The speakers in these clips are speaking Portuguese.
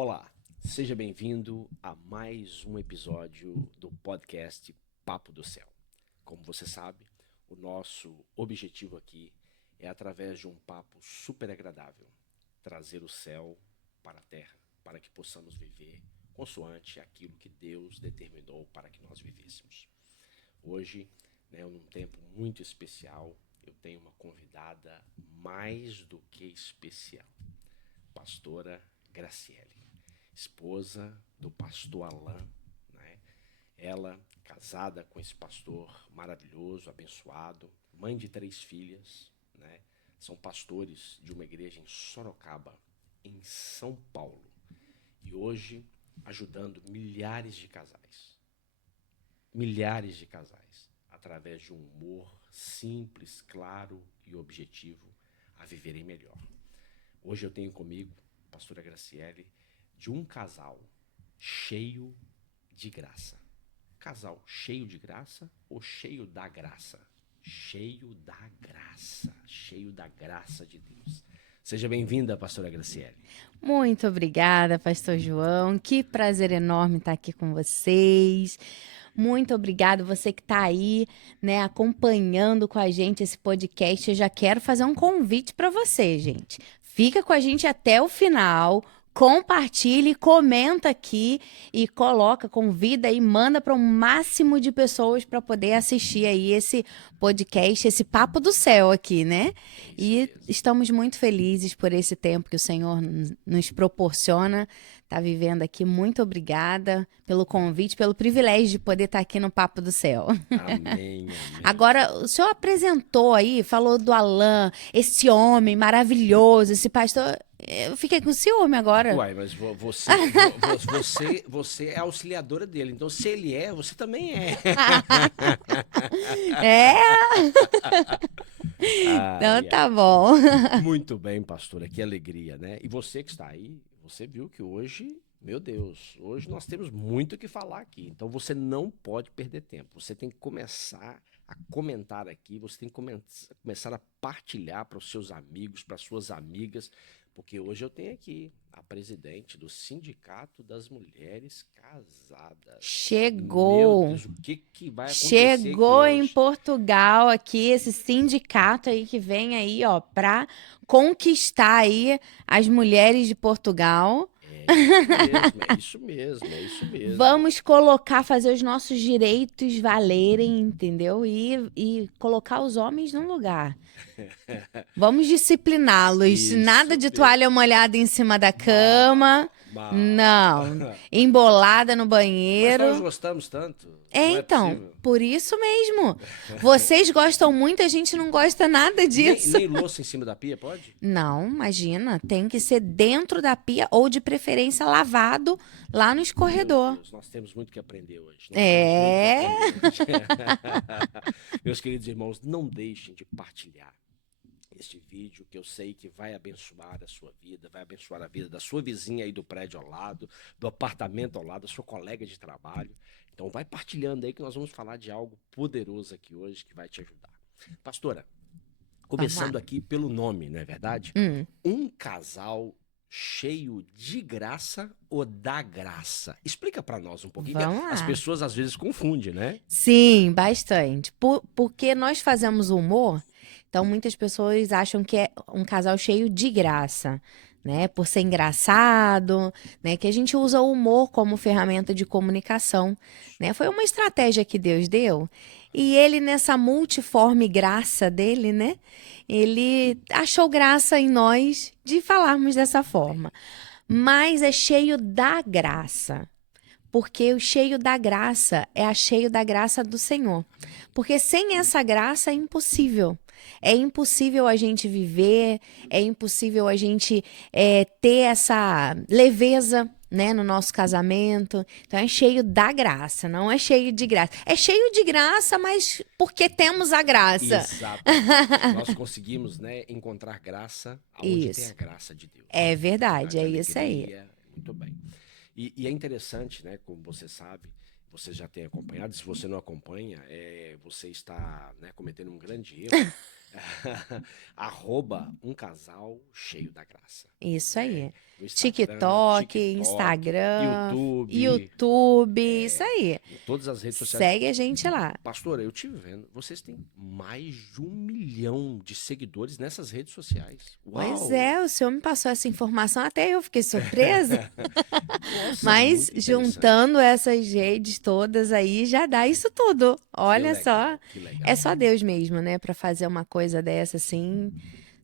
Olá, seja bem-vindo a mais um episódio do podcast Papo do Céu. Como você sabe, o nosso objetivo aqui é, através de um papo super agradável, trazer o céu para a terra, para que possamos viver consoante aquilo que Deus determinou para que nós vivêssemos. Hoje, num tempo muito especial, eu tenho uma convidada mais do que especial, pastora Graciele, esposa do pastor Alain, né? Ela, casada com esse pastor maravilhoso, abençoado, mãe de 3 filhas, né? São pastores de uma igreja em Sorocaba, em São Paulo. E hoje ajudando milhares de casais, através de um humor simples, claro e objetivo, a viverem melhor. Hoje eu tenho comigo, pastora Graciele, de um casal cheio de graça. Casal cheio de graça ou cheio da graça? Cheio da graça de Deus. Seja bem-vinda, pastora Graciele. Muito obrigada, pastor João. Que prazer enorme estar aqui com vocês. Muito obrigado, você que está aí, né, acompanhando com a gente esse podcast. Eu já quero fazer um convite para você, gente. Fica com a gente até o final. Compartilhe, comenta aqui e convida e manda para um máximo de pessoas para poder assistir aí esse podcast, esse papo do céu aqui, né? E estamos muito felizes por esse tempo que o Senhor nos proporciona. Tá vivendo aqui. Muito obrigada pelo convite, pelo privilégio de poder estar aqui no Papo do Céu. Amém. Agora, o senhor apresentou aí, falou do Alain, esse homem maravilhoso, esse pastor. Eu fiquei com ciúme agora. Uai, mas você é auxiliadora dele, então se ele é, você também é. É? Então tá bom. Muito bem, pastora, que alegria, né? E você que está aí, você viu que hoje, meu Deus, hoje nós temos muito o que falar aqui. Então você não pode perder tempo. Você tem que começar a comentar aqui, você tem que começar a partilhar para os seus amigos, para as suas amigas, porque hoje eu tenho aqui a presidente do Sindicato das Mulheres Casadas. Chegou. Meu Deus, o que vai acontecer Chegou aqui em hoje? Portugal aqui esse sindicato aí que vem aí, ó, para conquistar aí as mulheres de Portugal. É isso mesmo, é isso mesmo. Vamos fazer os nossos direitos valerem, entendeu? E colocar os homens no lugar. Vamos discipliná-los. Isso Nada de mesmo. toalha molhada em cima da cama. Mal. Não. Embolada no Mas banheiro. nós gostamos tanto. É, Não é então, possível. por isso mesmo. Vocês gostam muito, a gente não gosta nada disso. Nem louça em cima da pia, pode? Não, imagina, tem que ser dentro da pia ou de preferência lavado lá no escorredor. Meu Deus, nós temos muito que aprender hoje. É. Meus queridos irmãos, não deixem de partilhar este vídeo, que eu sei que vai abençoar a sua vida, vai abençoar a vida da sua vizinha aí do prédio ao lado, do apartamento ao lado, da sua colega de trabalho. Então vai partilhando aí que nós vamos falar de algo poderoso aqui hoje que vai te ajudar. Pastora, começando aqui pelo nome, não é verdade? Um casal cheio de graça ou da graça? Explica pra nós um pouquinho. Vamos lá. As pessoas às vezes confundem, né? Sim, bastante. Porque nós fazemos humor, então muitas pessoas acham que é um casal cheio de graça, né? Por ser engraçado, né? Que a gente usa o humor como ferramenta de comunicação, né? Foi uma estratégia que Deus deu. E ele, nessa multiforme graça dele, né? Ele achou graça em nós de falarmos dessa forma. Mas é cheio da graça. Porque o cheio da graça é a cheio da graça do Senhor. Porque sem essa graça é impossível. É impossível a gente viver, é impossível a gente ter essa leveza, né, no nosso casamento. Então é cheio da graça, não é cheio de graça. É cheio de graça, mas porque temos a graça. Exato. Nós conseguimos, né, encontrar graça onde tem a graça de Deus. É verdade, De é isso aí. alegria. Muito bem. E é interessante, né, como você sabe, você já tem acompanhado. Se você não acompanha, você está, né, cometendo um grande erro. Arroba um casal cheio da graça. Isso Né? aí. No Instagram, TikTok, TikTok, Instagram, YouTube, YouTube, isso aí. em todas as redes sociais. Segue a gente lá. Pastora, eu tive vendo, vocês têm mais de 1 milhão de seguidores nessas redes sociais. Pois Uau! é, o senhor me passou essa informação, até eu fiquei surpresa. Nossa, Mas muito interessante. juntando essas redes todas aí, já dá isso tudo. Que Olha legal, só. que legal. É só Deus mesmo, né, para fazer uma coisa dessa assim,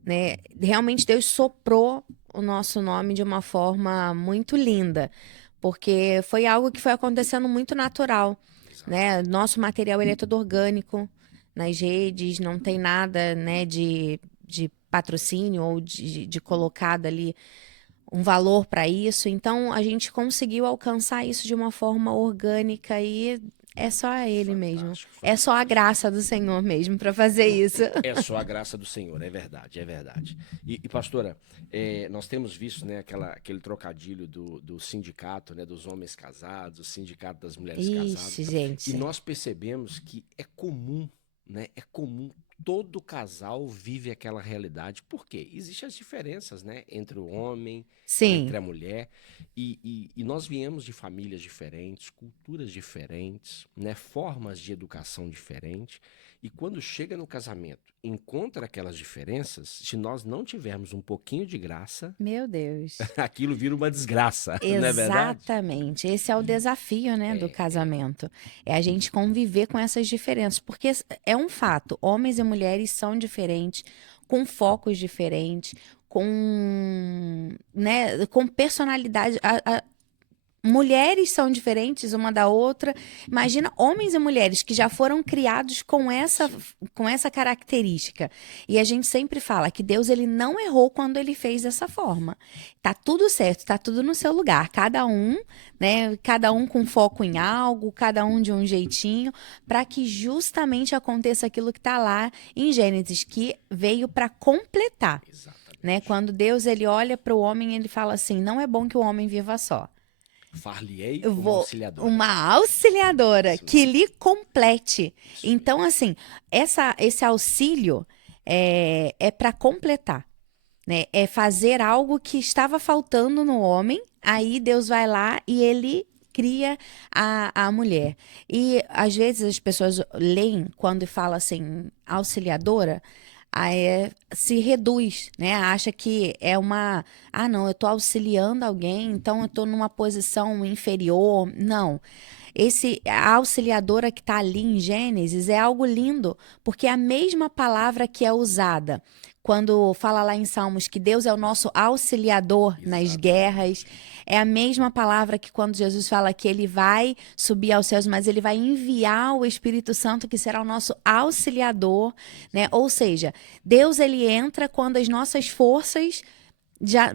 né? Realmente Deus soprou o nosso nome de uma forma muito linda, porque foi algo que foi acontecendo muito natural, Exato. né? Nosso material ele é todo orgânico nas redes, não tem nada, né, de patrocínio ou de colocado ali um valor para isso. Então a gente conseguiu alcançar isso de uma forma orgânica e é só ele mesmo. Fantástico, É só a fantástico. graça do Senhor mesmo para fazer isso. É só a graça do Senhor, é verdade, é verdade. E pastora, nós temos visto, né, aquele trocadilho do sindicato, né, dos homens casados, o sindicato das mulheres casadas. Ixi, E gente. nós percebemos que é comum, né, todo casal vive aquela realidade. Por quê? Existem as diferenças, né, entre o homem, Sim. entre a mulher, e nós viemos de famílias diferentes, culturas diferentes, né, formas de educação diferentes. E quando chega no casamento, encontra aquelas diferenças, se nós não tivermos um pouquinho de graça, Meu Deus. aquilo vira uma desgraça, não é verdade? Exatamente. Esse é o desafio, né, do casamento. É a gente conviver com essas diferenças, porque é um fato, homens e mulheres são diferentes, com focos diferentes, né, com personalidade. Mulheres são diferentes uma da outra. Imagina homens e mulheres que já foram criados com essa característica. E a gente sempre fala que Deus ele não errou quando ele fez dessa forma. Tá tudo certo, tá tudo no seu lugar. Cada um, né? Cada um com foco em algo, cada um de um jeitinho, para que justamente aconteça aquilo que tá lá em Gênesis, que veio para completar, Exatamente. né? Quando Deus ele olha para o homem, ele fala assim: não é bom que o homem viva só. Far-lhe-ei Eu uma vou auxiliadora. uma auxiliadora Isso que mesmo. lhe complete. Isso mesmo. Então, assim, esse auxílio é para completar, né? É fazer algo que estava faltando no homem. Aí Deus vai lá e ele cria a mulher. E às vezes as pessoas leem quando fala assim, auxiliadora, aí se reduz, né? Acha que é uma, ah, não, eu estou auxiliando alguém, então eu estou numa posição inferior. Não. A auxiliadora que está ali em Gênesis é algo lindo, porque é a mesma palavra que é usada quando fala lá em Salmos que Deus é o nosso auxiliador nas Exatamente. guerras. É a mesma palavra que quando Jesus fala que ele vai subir aos céus, mas ele vai enviar o Espírito Santo que será o nosso auxiliador, né? Ou seja, Deus ele entra quando as nossas forças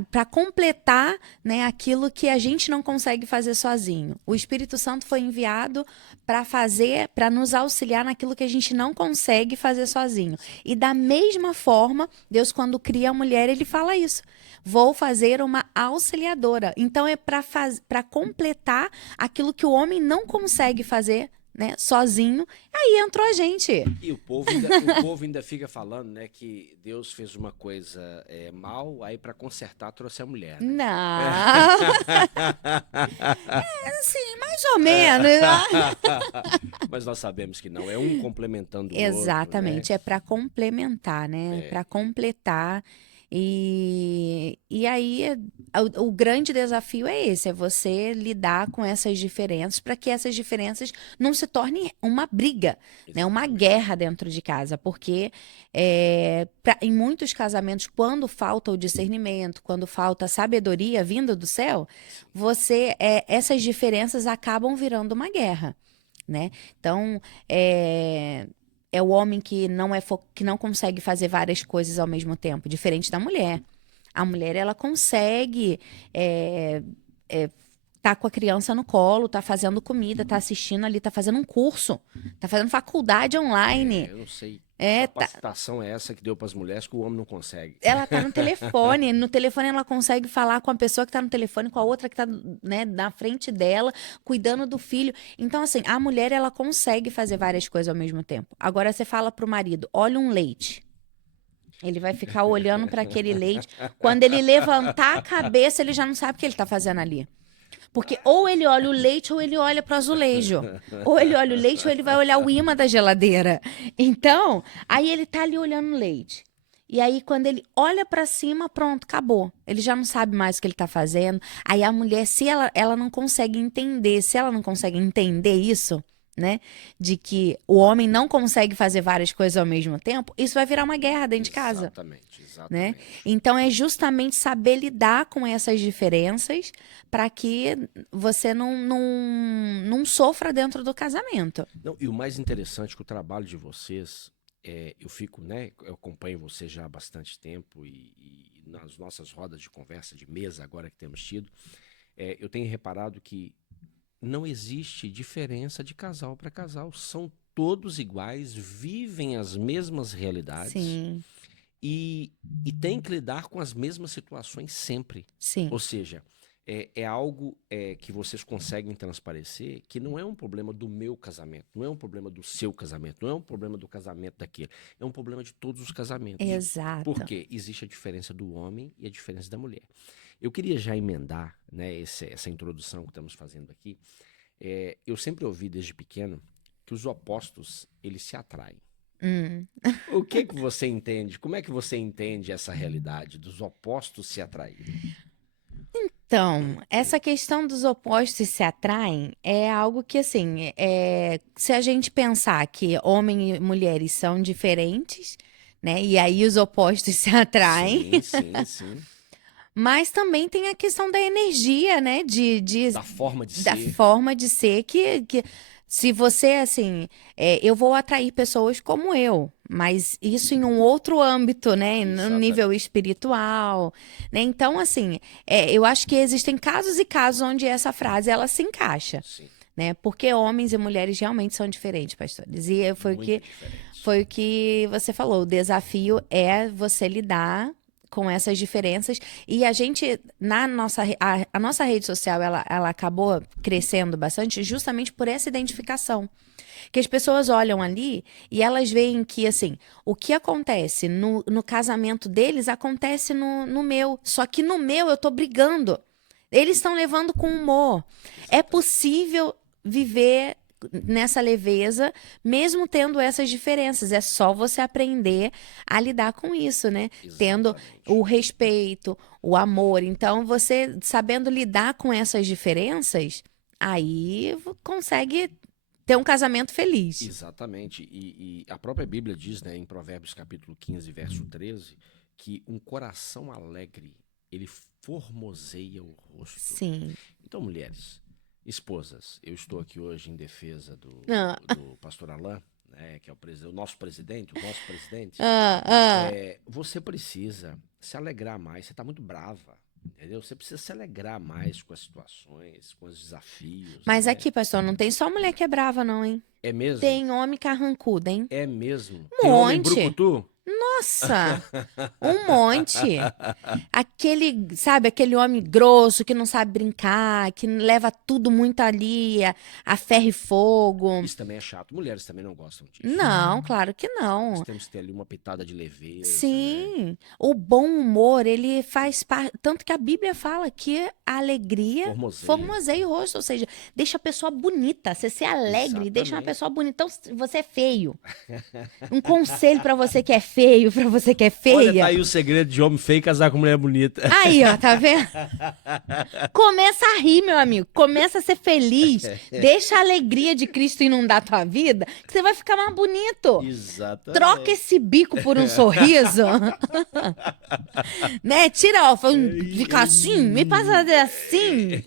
para completar, né, aquilo que a gente não consegue fazer sozinho. O Espírito Santo foi enviado para nos auxiliar naquilo que a gente não consegue fazer sozinho. E da mesma forma, Deus quando cria a mulher, ele fala isso. Vou fazer uma auxiliadora. Então é para completar aquilo que o homem não consegue fazer, né, sozinho. Aí entrou a gente. E o povo ainda fica falando, né, que Deus fez uma coisa mal, aí para consertar trouxe a mulher. Né? Não. Assim, mais ou menos. Mas nós sabemos que não, é um complementando o Exatamente, outro, né? é para complementar, né? Para completar. E aí, o grande desafio é esse, é você lidar com essas diferenças para que essas diferenças não se tornem uma briga, né? Uma Exatamente. guerra dentro de casa, porque em muitos casamentos, quando falta o discernimento, quando falta a sabedoria vinda do céu, essas diferenças acabam virando uma guerra, né? Então, é o homem que que não consegue fazer várias coisas ao mesmo tempo, diferente da mulher. A mulher, ela consegue tá com a criança no colo, tá fazendo comida, tá assistindo ali, tá fazendo um curso, tá fazendo faculdade online. Eu não sei É, Capacitação é essa que deu para as mulheres que o homem não consegue. ela tá no telefone. No telefone ela consegue falar com a pessoa que tá no telefone, com a outra que tá, né, na frente dela, cuidando do filho. Então, assim, a mulher, ela consegue fazer várias coisas ao mesmo tempo. Agora você fala pro marido, olha um leite. Ele vai ficar olhando para aquele leite. Quando ele levantar a cabeça, ele já não sabe o que ele tá fazendo ali. Porque ou ele olha o leite ou ele olha para o azulejo. Ou ele olha o leite ou ele vai olhar o imã da geladeira. Então, aí ele tá ali olhando o leite. E aí, quando ele olha para cima, pronto, acabou. Ele já não sabe mais o que ele tá fazendo. Aí a mulher, se ela não consegue entender, se ela não consegue entender isso, né? De que o homem não consegue fazer várias coisas ao mesmo tempo, isso vai virar uma guerra dentro de casa. Exatamente, Né? exatamente. Então é justamente saber lidar com essas diferenças para que você não sofra dentro do casamento. Não, e o mais interessante é que o trabalho de vocês, eu fico, né? Eu acompanho vocês já há bastante tempo e nas nossas rodas de conversa de mesa agora que temos tido, eu tenho reparado que não existe diferença de casal para casal. São todos iguais, vivem as mesmas realidades. Sim, E tem que lidar com as mesmas situações sempre. sim, Ou seja, é algo que vocês conseguem transparecer que não é um problema do meu casamento, não é um problema do seu casamento, não é um problema do casamento daquele. É um problema de todos os casamentos. exato. Porque existe a diferença do homem e a diferença da mulher. Eu queria já emendar, né, essa introdução que estamos fazendo aqui. Eu sempre ouvi desde pequeno que os opostos, eles se atraem. O que você entende? Como é que você entende essa realidade dos opostos se atraírem? Então, essa questão dos opostos se atraem é algo que, assim, se a gente pensar que homem e mulheres são diferentes, né? E aí os opostos se atraem. Sim. Mas também tem a questão da energia, né? Da forma de Da ser. forma de ser que se você, assim, eu vou atrair pessoas como eu, mas isso em um outro âmbito, né? No Exatamente. nível espiritual, né? Então, assim, eu acho que existem casos e casos onde essa frase, ela se encaixa, Sim, né? Porque homens e mulheres realmente são diferentes, pastores. E muito diferente. foi o que você falou, o desafio é você lidar com essas diferenças. E a gente, a nossa rede social, ela acabou crescendo bastante justamente por essa identificação. Que as pessoas olham ali e elas veem que, assim, o que acontece no casamento deles acontece no meu. Só que no meu eu tô brigando. Eles estão levando com humor. É possível viver nessa leveza, mesmo tendo essas diferenças. É só você aprender a lidar com isso, né? Tendo Exatamente. o respeito, o amor. Então, você sabendo lidar com essas diferenças, aí consegue ter um casamento feliz. Exatamente. E a própria Bíblia diz, né, em Provérbios capítulo 15, verso 13, que um coração alegre, ele formoseia o rosto. Sim. Então, mulheres, esposas, eu estou aqui hoje em defesa do Ah. pastor Alain, né, que é o nosso presidente, você precisa se alegrar mais, você está muito brava, entendeu? Você precisa se alegrar mais com as situações, com os desafios. Mas né? aqui, pastor, não tem só mulher que é brava, não, hein? É mesmo? Tem homem carrancudo, hein? É mesmo. Um Tem homem monte. brucutu? Nossa, um monte. Aquele, sabe, aquele homem grosso que não sabe brincar, que leva tudo muito ali, a ferro e fogo. Isso também é chato. Mulheres também não gostam disso. Não, claro que Nós não. temos que ter ali uma pitada de leveza. Né? Sim, o bom humor, ele faz parte. Tanto que a Bíblia fala que a alegria formoseia o rosto, ou seja, deixa a pessoa bonita. Você ser alegre, deixa uma Exatamente. pessoa bonita. Então, você é feio. Um conselho pra você que é feio, pra você que é feia. Olha, tá aí o segredo de homem feio casar com mulher bonita. Aí, ó, tá vendo? Começa a rir, meu amigo. Começa a ser feliz. Deixa a alegria de Cristo inundar a tua vida, que você vai ficar mais bonito. Exatamente. Troca esse bico por um sorriso. Né? Tira, ó, fica assim, me passa assim.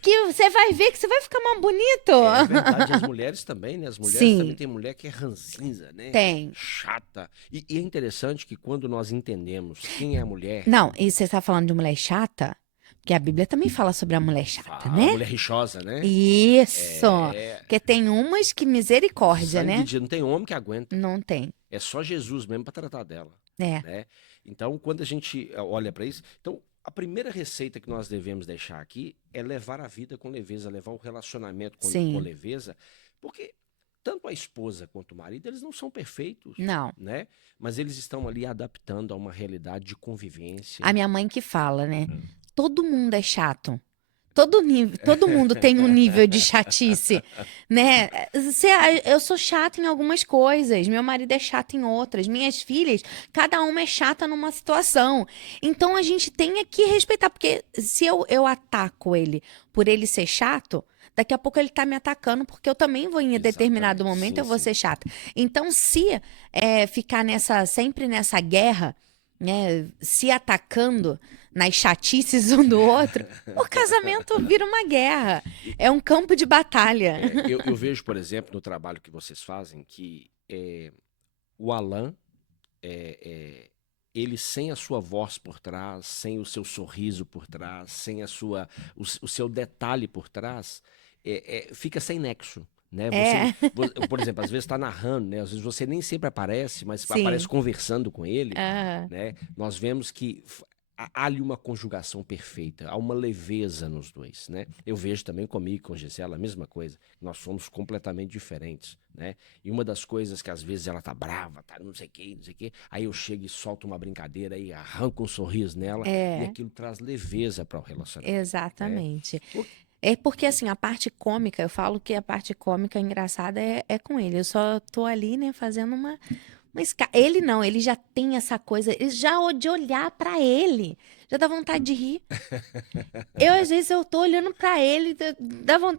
Que você vai ver que você vai ficar mais bonito. É verdade, as mulheres também, né? As mulheres Sim. também tem mulher que é ranzinza, né? Tem. Chata. E é interessante que quando nós entendemos quem é a mulher, Não, e você tá falando de mulher chata? Porque a Bíblia também fala sobre a mulher chata, A né? mulher rixosa, né? Isso. É, Porque tem umas que misericórdia, sangue né? de... Não tem homem que aguenta. Não tem. É só Jesus mesmo para tratar dela, É. né? Então, quando a gente olha para isso, então a primeira receita que nós devemos deixar aqui é levar a vida com leveza, levar o relacionamento com Sim. leveza, porque tanto a esposa quanto o marido, eles não são perfeitos, Não. né? Mas eles estão ali adaptando a uma realidade de convivência. A minha mãe que fala, né? Todo mundo é chato. Todo mundo tem um nível de chatice, né? Eu sou chata em algumas coisas, meu marido é chato em outras, minhas filhas, cada uma é chata numa situação. Então a gente tem que respeitar, porque se eu ataco ele por ele ser chato, daqui a pouco ele tá me atacando, porque eu também vou, em determinado Exatamente. momento, Sim, eu vou sim. ser chata. Então, se ficar sempre nessa guerra, né, se atacando nas chatices um do outro, o casamento vira uma guerra. É um campo de batalha. Eu vejo, por exemplo, no trabalho que vocês fazem, que o Alan, ele sem a sua voz por trás, sem o seu sorriso por trás, sem o seu detalhe por trás, fica sem nexo. Né? Por exemplo, às vezes está narrando, né? Às vezes você nem sempre aparece, mas Sim. aparece conversando com ele. Ah, Né? Nós vemos que há ali uma conjugação perfeita, há uma leveza nos dois, né? Eu vejo também comigo e com a Gisela a mesma coisa. Nós somos completamente diferentes, né? E uma das coisas que às vezes ela tá brava, tá não sei o quê, aí eu chego e solto uma brincadeira e arranco um sorriso nela e aquilo traz leveza para o relacionamento. exatamente. Né? É porque, assim, a parte cômica, eu falo que a parte cômica engraçada é com ele. Eu só tô ali, né, fazendo uma Ele não, ele já tem essa coisa, ele já de olhar pra ele, já dá vontade de rir. Às vezes, eu tô olhando pra ele,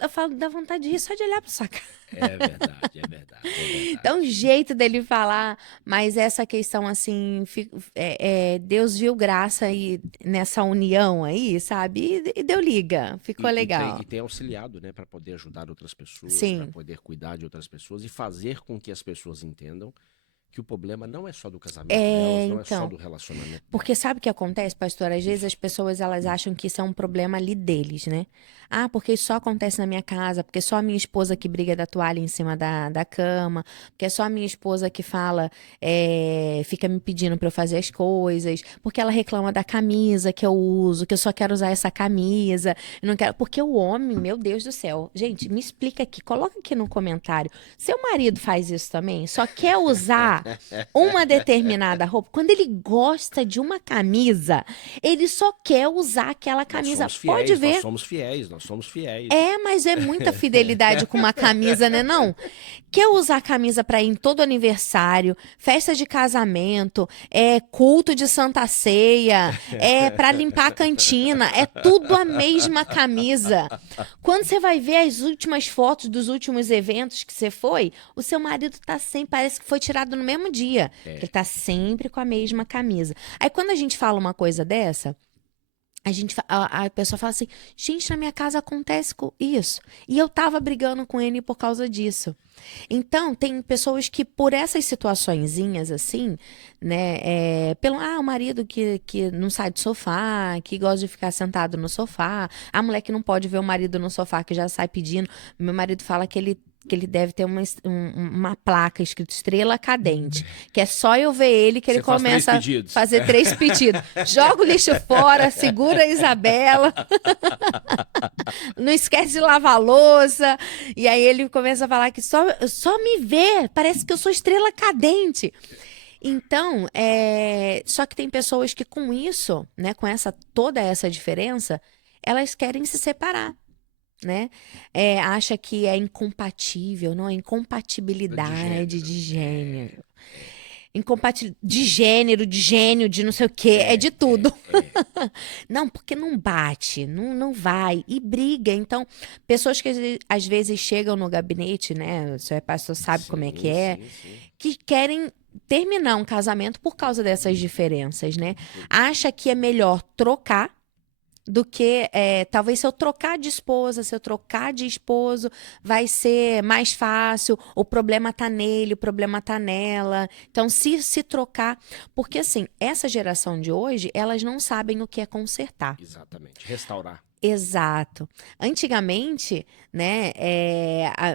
eu falo, dá vontade de rir só de olhar pra sua cara. É verdade, é verdade. Dá um jeito dele falar, mas essa questão, assim, Deus viu graça aí nessa união aí, sabe? E deu liga, ficou legal. E tem auxiliado, né, para poder ajudar outras pessoas, Sim. para poder cuidar de outras pessoas e fazer com que as pessoas entendam que o problema não é só do casamento delas, não é só do relacionamento. Porque sabe o que acontece, pastor? Às vezes as pessoas elas acham que isso é um problema ali deles, né? Ah, porque isso só acontece na minha casa, porque só a minha esposa que briga da toalha em cima da cama, porque é só a minha esposa que fala, fica me pedindo pra eu fazer as coisas, porque ela reclama da camisa que eu uso, que eu só quero usar essa camisa, eu não quero. Porque o homem, meu Deus do céu, gente, me explica aqui, coloca aqui no comentário. Seu marido faz isso também? Só quer usar uma determinada roupa. Quando ele gosta de uma camisa, ele só quer usar aquela camisa. Pode ver. Nós somos fiéis. Mas é muita fidelidade com uma camisa, né, não? Quer usar a camisa para ir em todo aniversário, festa de casamento, culto de Santa Ceia, para limpar a cantina, é tudo a mesma camisa. Quando você vai ver as últimas fotos dos últimos eventos que você foi, o seu marido tá sempre, parece que foi tirado no mesmo dia. Ele tá sempre com a mesma camisa. Aí quando a gente fala uma coisa dessa, a pessoa fala assim, gente, na minha casa acontece isso. E eu tava brigando com ele por causa disso. Então, tem pessoas que por essas situaçõezinhas assim, né, o marido que não sai do sofá, que gosta de ficar sentado no sofá, a mulher que não pode ver o marido no sofá, que já sai pedindo. Meu marido fala que ele deve ter uma placa escrito Estrela Cadente, que é só eu ver ele que ele começa a fazer 3 pedidos. Joga o lixo fora, segura a Isabela, não esquece de lavar a louça, e aí ele começa a falar que só me vê, parece que eu sou Estrela Cadente. Então, só que tem pessoas que com isso, né, com toda essa diferença, elas querem se separar. Né? Acha que é incompatível, não é incompatibilidade de gênero. De gênero, de gênio, de não sei o quê, de tudo. Não, porque não bate, não vai, e briga. Então, pessoas que às vezes chegam no gabinete, né? O senhor pastor sabe como é que é, que querem terminar um casamento por causa dessas diferenças, né? Acha que é melhor trocar do que talvez se eu trocar de esposa, se eu trocar de esposo, vai ser mais fácil. O problema tá nele, o problema tá nela. Então, se trocar, porque assim, essa geração de hoje, elas não sabem o que é consertar. Exatamente. Restaurar. Exato. Antigamente, né,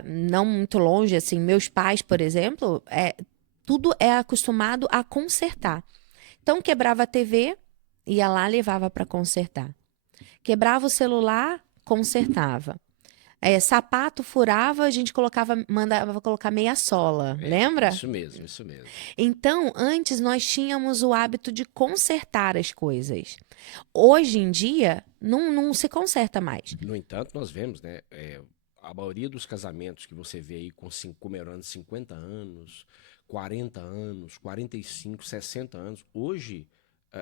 não muito longe, assim, meus pais, por exemplo, tudo é acostumado a consertar. Então, quebrava a TV, ia lá, levava para consertar. Quebrava o celular, consertava. Sapato furava, a gente mandava colocar meia sola, lembra? Isso mesmo, isso mesmo. Então, antes nós tínhamos o hábito de consertar as coisas. Hoje em dia, não se conserta mais. No entanto, nós vemos, né, a maioria dos casamentos que você vê aí comemorando 50 anos, 40 anos, 45, 60 anos, hoje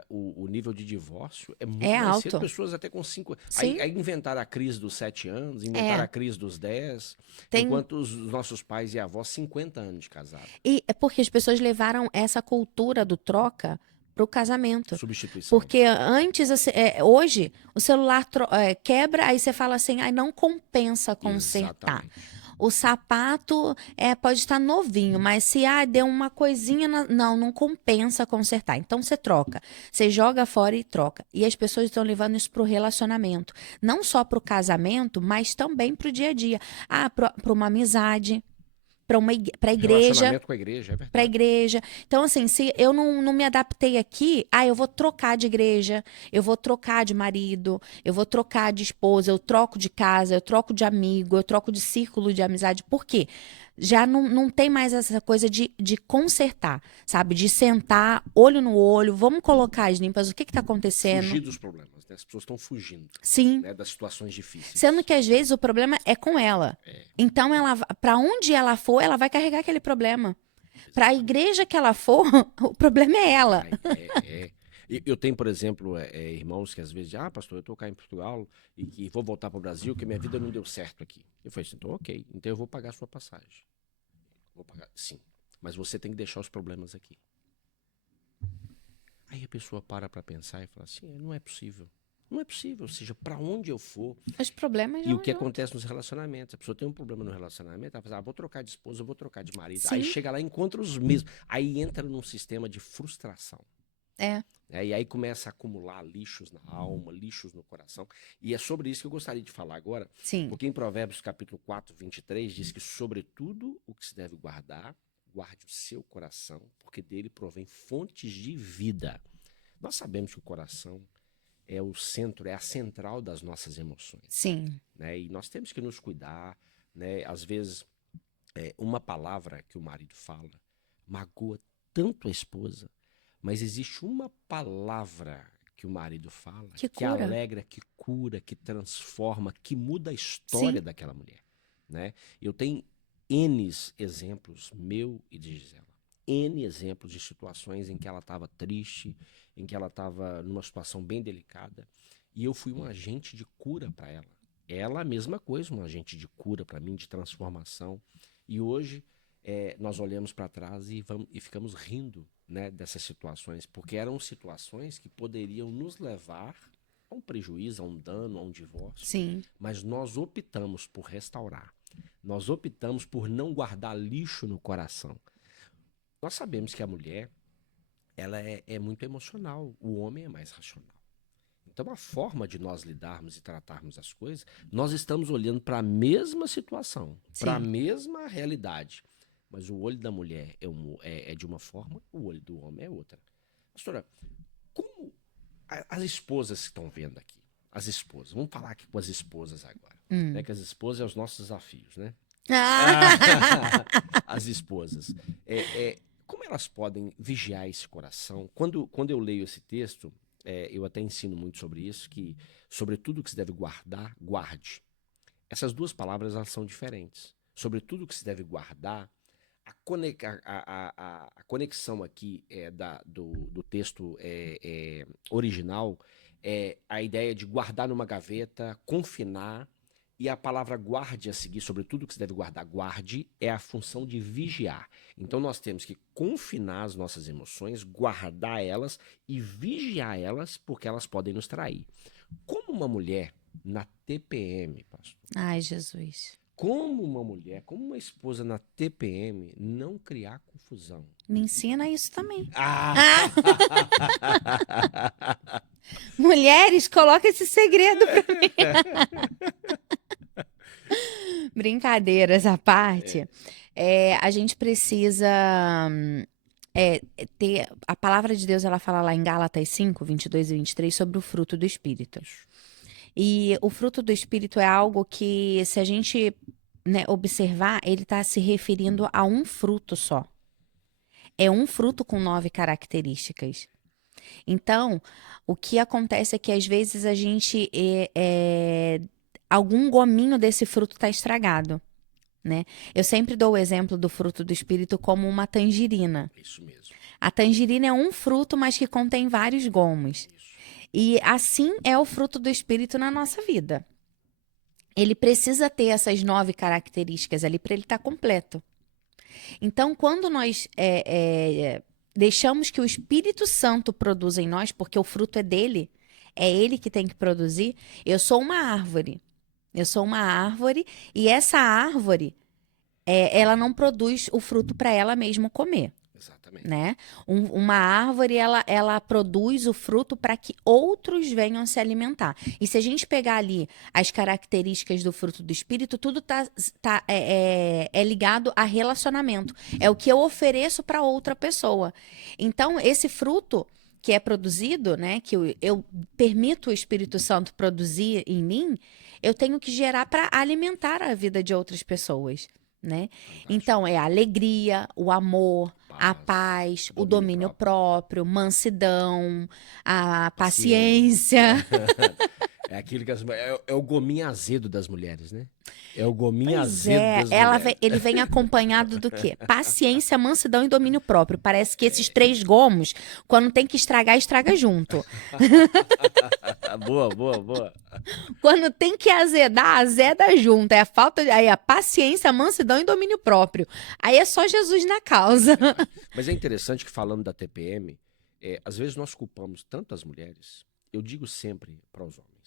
o nível de divórcio é muito É mais cedo, alto. pessoas até com 5. Sim, Aí inventaram a crise dos 7 anos, inventaram a crise dos 10, tem. enquanto os nossos pais e avós, 50 anos de casado. E é porque as pessoas levaram essa cultura do troca pro casamento. Substituição. Porque antes, assim, hoje, o celular quebra, aí você fala assim, ai, não compensa consertar. Exatamente. O sapato pode estar novinho, mas se deu uma coisinha, não compensa consertar. Então você troca, você joga fora e troca. E as pessoas estão levando isso para o relacionamento, não só para o casamento, mas também para o dia a dia. Para uma amizade, para a igreja. Relacionamento com a igreja, é Para a verdade. igreja. Então, assim, se eu não me adaptei aqui, eu vou trocar de igreja, eu vou trocar de marido, eu vou trocar de esposa, eu troco de casa, eu troco de amigo, eu troco de círculo de amizade. Por quê? Já não tem mais essa coisa de consertar, sabe? De sentar, olho no olho, vamos colocar as limpas, o que está acontecendo? Fugir dos problemas, né? As pessoas estão fugindo, Sim. né, das situações difíceis. Sendo que às vezes o problema é com ela. Então, para onde ela for, ela vai carregar aquele problema. Para a igreja que ela for, o problema é ela. Eu tenho, por exemplo, irmãos que às vezes dizem, pastor, eu estou cá em Portugal e vou voltar para o Brasil, que minha vida não deu certo aqui. Eu falei assim, então ok, então eu vou pagar a sua passagem. Vou pagar, sim, mas você tem que deixar os problemas aqui. Aí a pessoa para pensar e fala assim, não é possível. Não é possível, ou seja, para onde eu for. Os problemas E o que junto. acontece nos relacionamentos? A pessoa tem um problema no relacionamento, ela fala, vou trocar de esposa, vou trocar de marido. Sim. Aí chega lá e encontra os mesmos. Aí entra num sistema de frustração. E aí começa a acumular lixos na alma, lixos no coração. E é sobre isso que eu gostaria de falar agora. Sim. Porque em Provérbios capítulo 4, 23, diz que sobre tudo o que se deve guardar, guarde o seu coração, porque dele provém fontes de vida. Nós sabemos que o coração é o centro, é a central das nossas emoções. Sim. Né? E nós temos que nos cuidar, né? Às vezes, uma palavra que o marido fala magoa tanto a esposa, mas existe uma palavra que o marido fala que alegra, que cura, que transforma, que muda a história daquela mulher. Né? Eu tenho N exemplos, meu e de Gisela. N exemplos de situações em que ela estava triste, em que ela estava numa situação bem delicada, e eu fui um agente de cura para ela. Ela, a mesma coisa, um agente de cura para mim, de transformação. E hoje nós olhamos para trás e ficamos rindo, né, dessas situações, porque eram situações que poderiam nos levar a um prejuízo, a um dano, a um divórcio. Sim. Mas nós optamos por restaurar. Nós optamos por não guardar lixo no coração. Nós sabemos que a mulher, ela é muito emocional, o homem é mais racional. Então, a forma de nós lidarmos e tratarmos as coisas, nós estamos olhando para a mesma situação, para a mesma realidade. Mas o olho da mulher é de uma forma, o olho do homem é outra. Pastora, como as esposas que estão vendo aqui, as esposas, vamos falar aqui com as esposas agora, né, que as esposas são os nossos desafios, né? As esposas. Como elas podem vigiar esse coração? Quando eu leio esse texto, eu até ensino muito sobre isso, que sobre tudo que se deve guardar, guarde. Essas duas palavras, elas são diferentes. Sobre tudo que se deve guardar, a conexão aqui do texto original é a ideia de guardar numa gaveta, confinar, e a palavra guarde a seguir, sobre tudo que se deve guardar, guarde, é a função de vigiar. Então nós temos que confinar as nossas emoções, guardar elas e vigiar elas, porque elas podem nos trair. Como uma mulher na TPM, pastor, Ai, Jesus. como uma mulher, como uma esposa na TPM não criar confusão? Me ensina isso também. Ah! Mulheres, coloca esse segredo pra mim. Brincadeiras à parte, a gente precisa ter. A palavra de Deus, ela fala lá em Gálatas 5, 22 e 23 sobre o fruto do Espírito. E o fruto do Espírito é algo que, se a gente, né, observar, ele está se referindo a um fruto só. É um fruto com 9 características. Então, o que acontece é que às vezes a gente algum gominho desse fruto está estragado, né? Eu sempre dou o exemplo do fruto do espírito como uma tangerina. Isso mesmo. A tangerina é um fruto, mas que contém vários gomos. Isso. E assim é o fruto do espírito na nossa vida. Ele precisa ter essas 9 características ali para ele estar completo. Então, quando nós deixamos que o Espírito Santo produza em nós, porque o fruto é dele, é ele que tem que produzir. Eu sou uma árvore. Eu sou uma árvore e essa árvore, ela não produz o fruto para ela mesma comer, Exatamente. né? Uma árvore, ela produz o fruto para que outros venham se alimentar. E se a gente pegar ali as características do fruto do espírito, tudo é ligado a relacionamento. É o que eu ofereço para outra pessoa. Então, esse fruto que é produzido, né, que eu permito o Espírito Santo produzir em mim, eu tenho que gerar para alimentar a vida de outras pessoas, né? Então, é a alegria, o amor, a paz, o domínio próprio, mansidão, a paciência. É aquilo que é o gominho azedo das mulheres, né? É o gominho Pois azedo é, das mulheres. ele vem acompanhado do quê? Paciência, mansidão e domínio próprio. Parece que esses 3 gomos, quando tem que estragar, estraga junto. Boa, boa, boa. Quando tem que azedar, azeda junto. É a falta, aí a paciência, a mansidão e domínio próprio. Aí é só Jesus na causa. Mas é interessante que falando da TPM, às vezes nós culpamos tanto as mulheres. Eu digo sempre para os homens,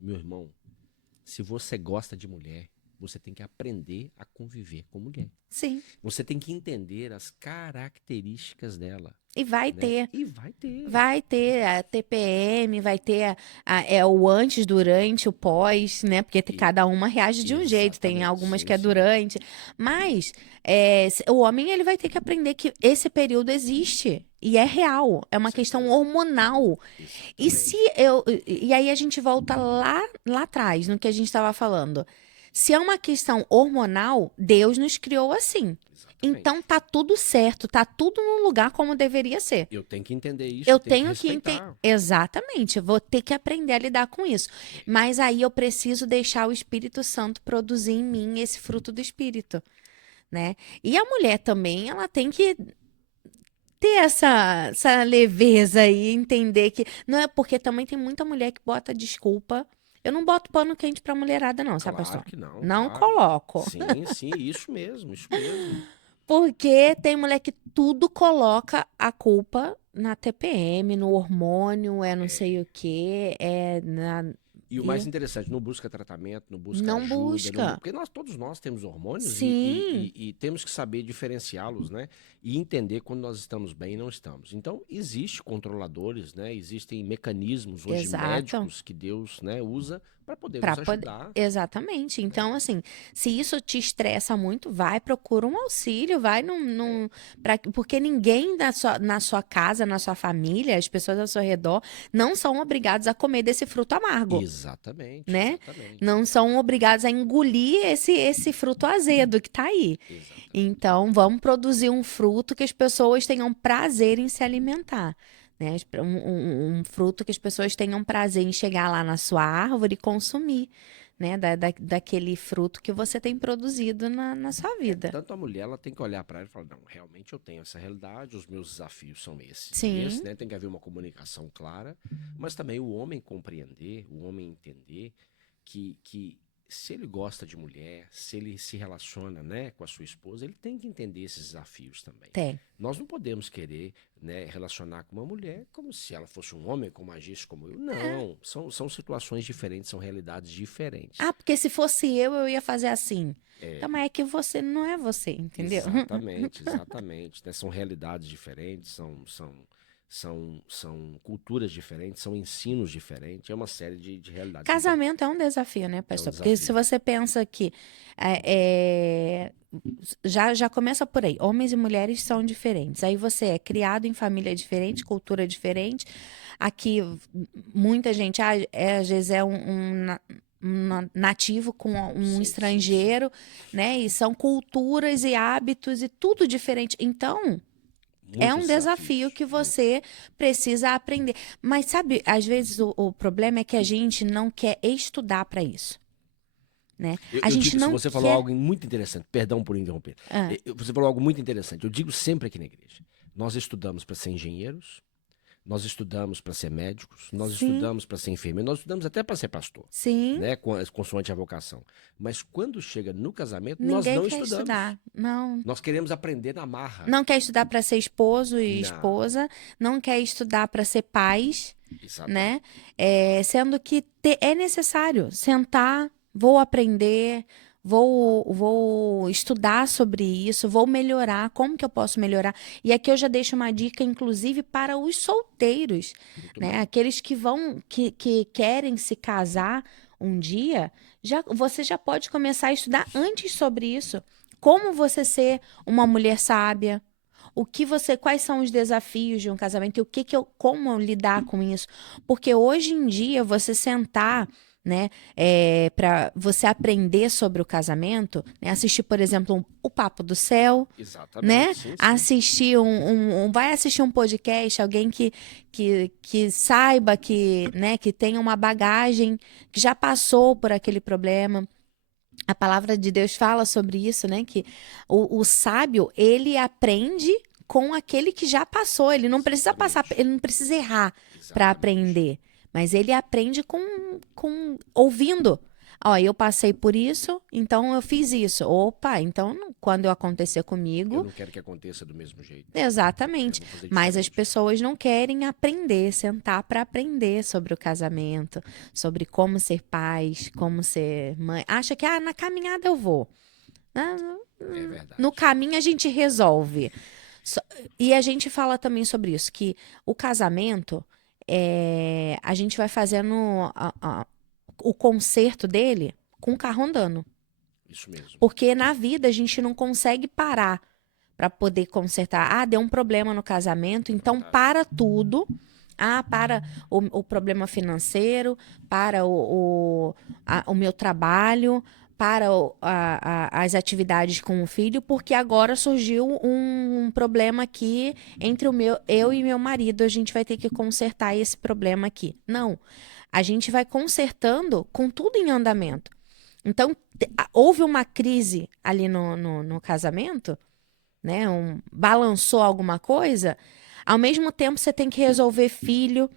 meu irmão, se você gosta de mulher, você tem que aprender a conviver com mulher. Sim. Você tem que entender as características dela. E vai né? ter. E vai ter. Vai ter a TPM, vai ter o antes, durante, o pós, né? Porque cada uma reage de um jeito. Tem Exatamente, algumas sim, que é sim. Mas o homem ele vai ter que aprender que esse período existe. E é real. É uma questão hormonal. E e aí a gente volta lá atrás, no que a gente estava falando. Se é uma questão hormonal, Deus nos criou assim. Exatamente. Então tá tudo certo, tá tudo no lugar como deveria ser. Eu tenho que entender isso, Eu tenho tenho que que entender. respeitar. Exatamente, eu vou ter que aprender a lidar com isso. Mas aí eu preciso deixar o Espírito Santo produzir em mim esse fruto do Espírito, né? E a mulher também, ela tem que ter essa leveza aí, entender que não é porque também tem muita mulher que bota desculpa. Eu não boto pano quente pra mulherada, não, sabe, pastor? Claro que não, Não claro. coloco. Sim, sim, isso mesmo, isso mesmo. Porque tem mulher que tudo coloca a culpa na TPM, no hormônio, não sei o quê, E o mais interessante, não busca tratamento, não busca Não ajuda. busca. Porque todos nós temos hormônios Sim. e temos que saber diferenciá-los, né? E entender quando nós estamos bem e não estamos. Então, existem controladores, né? Existem mecanismos hoje Exato. médicos que Deus, né, usa para poder Pra nos poder- ajudar. Exatamente. Então, assim, se isso te estressa muito, vai, procura um auxílio, vai porque ninguém na sua casa, na sua família, as pessoas ao seu redor, não são obrigados a comer desse fruto amargo. Exatamente, né? exatamente. Não são obrigados a engolir esse fruto azedo que tá aí. Exatamente. Então, vamos produzir um fruto que as pessoas tenham prazer em se alimentar. Né? Um fruto que as pessoas tenham prazer em chegar lá na sua árvore e consumir. Né? Daquele fruto que você tem produzido na sua vida. Tanto a mulher, ela tem que olhar para ela e falar, não, realmente eu tenho essa realidade, os meus desafios são esses. Sim. Esse, né? Tem que haver uma comunicação clara, mas também o homem compreender, o homem entender que se ele gosta de mulher, se ele se relaciona, né, com a sua esposa, ele tem que entender esses desafios também. Tem. Nós não podemos querer, né, relacionar com uma mulher como se ela fosse um homem, como agisse como eu. Não, são situações diferentes, são realidades diferentes. Ah, porque se fosse eu ia fazer assim. Então, mas é que você não é você, entendeu? Exatamente, exatamente. Né? São realidades diferentes, são culturas diferentes, são ensinos diferentes, é uma série de realidades diferentes. Casamento é um desafio, né, pastor? Porque se desafio. você pensa que já começa por aí. Homens e mulheres são diferentes. Aí você é criado em família diferente, cultura diferente. Aqui, muita gente, às vezes é um nativo com um Sim, estrangeiro, né? E são culturas e hábitos e tudo diferente. Então, é um Muitos desafio desafios. que você precisa aprender. Mas sabe, às vezes o problema é que a gente não quer estudar para isso, né? A Eu gente digo, se não você falou quer. algo muito interessante, perdão por interromper. Ah, Você falou algo muito interessante. Eu digo sempre aqui na igreja. Nós estudamos para ser engenheiros, nós estudamos para ser médicos, nós sim, estudamos para ser enfermeiro, nós estudamos até para ser pastor, sim. né? Consoante a vocação. Mas quando chega no casamento, nós Ninguém não quer estudamos. estudar. Não. Nós queremos aprender na marra. Não quer estudar para ser esposo e Não, esposa. Não quer estudar para ser pais, né? exatamente. Sendo que é necessário sentar, vou aprender, vou estudar sobre isso, vou melhorar, como que eu posso melhorar? E aqui eu já deixo uma dica, inclusive, para os solteiros, Muito né? bem. Aqueles que querem se casar um dia, você já pode começar a estudar antes sobre isso. Como você ser uma mulher sábia, quais são os desafios de um casamento e como lidar com isso? Porque hoje em dia você sentar, né, para você aprender sobre o casamento, né, assistir, por exemplo, o Papo do Céu, né, Exatamente, sim, sim. assistir vai assistir um podcast, alguém que saiba né, que tenha uma bagagem, que já passou por aquele problema. A palavra de Deus fala sobre isso, né? Que o sábio, ele aprende com aquele que já passou. Ele não precisa passar, Exatamente. ele não precisa errar para Exatamente. aprender. Mas ele aprende com ouvindo. Ó, eu passei por isso, então eu fiz isso. Opa, então quando acontecer Eu comigo, não quero que aconteça do mesmo jeito. exatamente. Eu vou fazer Mas as diferente. pessoas não querem aprender, sentar para aprender sobre o casamento, sobre como ser pais, como ser mãe. Acha que na caminhada eu vou. Ah, É verdade. no caminho a gente resolve. E a gente fala também sobre isso, que o casamento, a gente vai fazendo o conserto dele com o carro andando. Isso mesmo. Porque na vida a gente não consegue parar para poder consertar. Ah, deu um problema no casamento, então Verdade. para tudo. Ah, para o problema financeiro, para o meu trabalho, para as atividades com o filho, porque agora surgiu um problema aqui entre eu e meu marido. A gente vai ter que consertar esse problema aqui. Não. A gente vai consertando com tudo em andamento. Então, houve uma crise ali no casamento, né? Balançou alguma coisa. Ao mesmo tempo, você tem que resolver filho.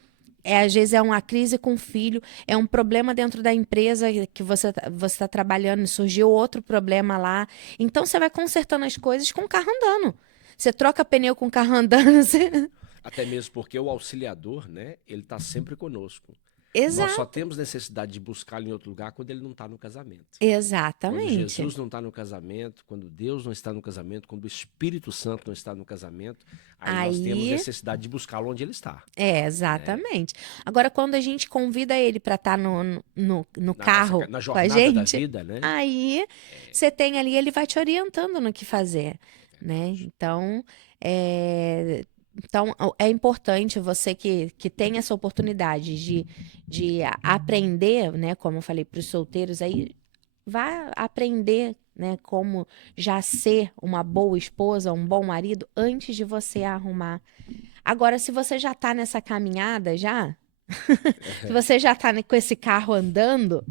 Às vezes é uma crise com filho, é um problema dentro da empresa que você está trabalhando e surgiu outro problema lá. Então, você vai consertando as coisas com o carro andando. Você troca pneu com o carro andando. Até mesmo porque o auxiliador, né, ele está sempre conosco. Exato. Nós só temos necessidade de buscá-lo em outro lugar quando ele não está no casamento. Exatamente. Quando Jesus não está no casamento, quando Deus não está no casamento, quando o Espírito Santo não está no casamento, aí nós temos necessidade de buscá-lo onde ele está. Exatamente. Agora, quando a gente convida ele para estar no carro Na com a jornada da gente, vida, né? aí você tem ali, ele vai te orientando no que fazer, né? Então, é importante você que tem essa oportunidade de aprender, né? Como eu falei para os solteiros aí, vá aprender, né? Como já ser uma boa esposa, um bom marido, antes de você arrumar. Agora, se você já tá nessa caminhada já, se você já tá com esse carro andando,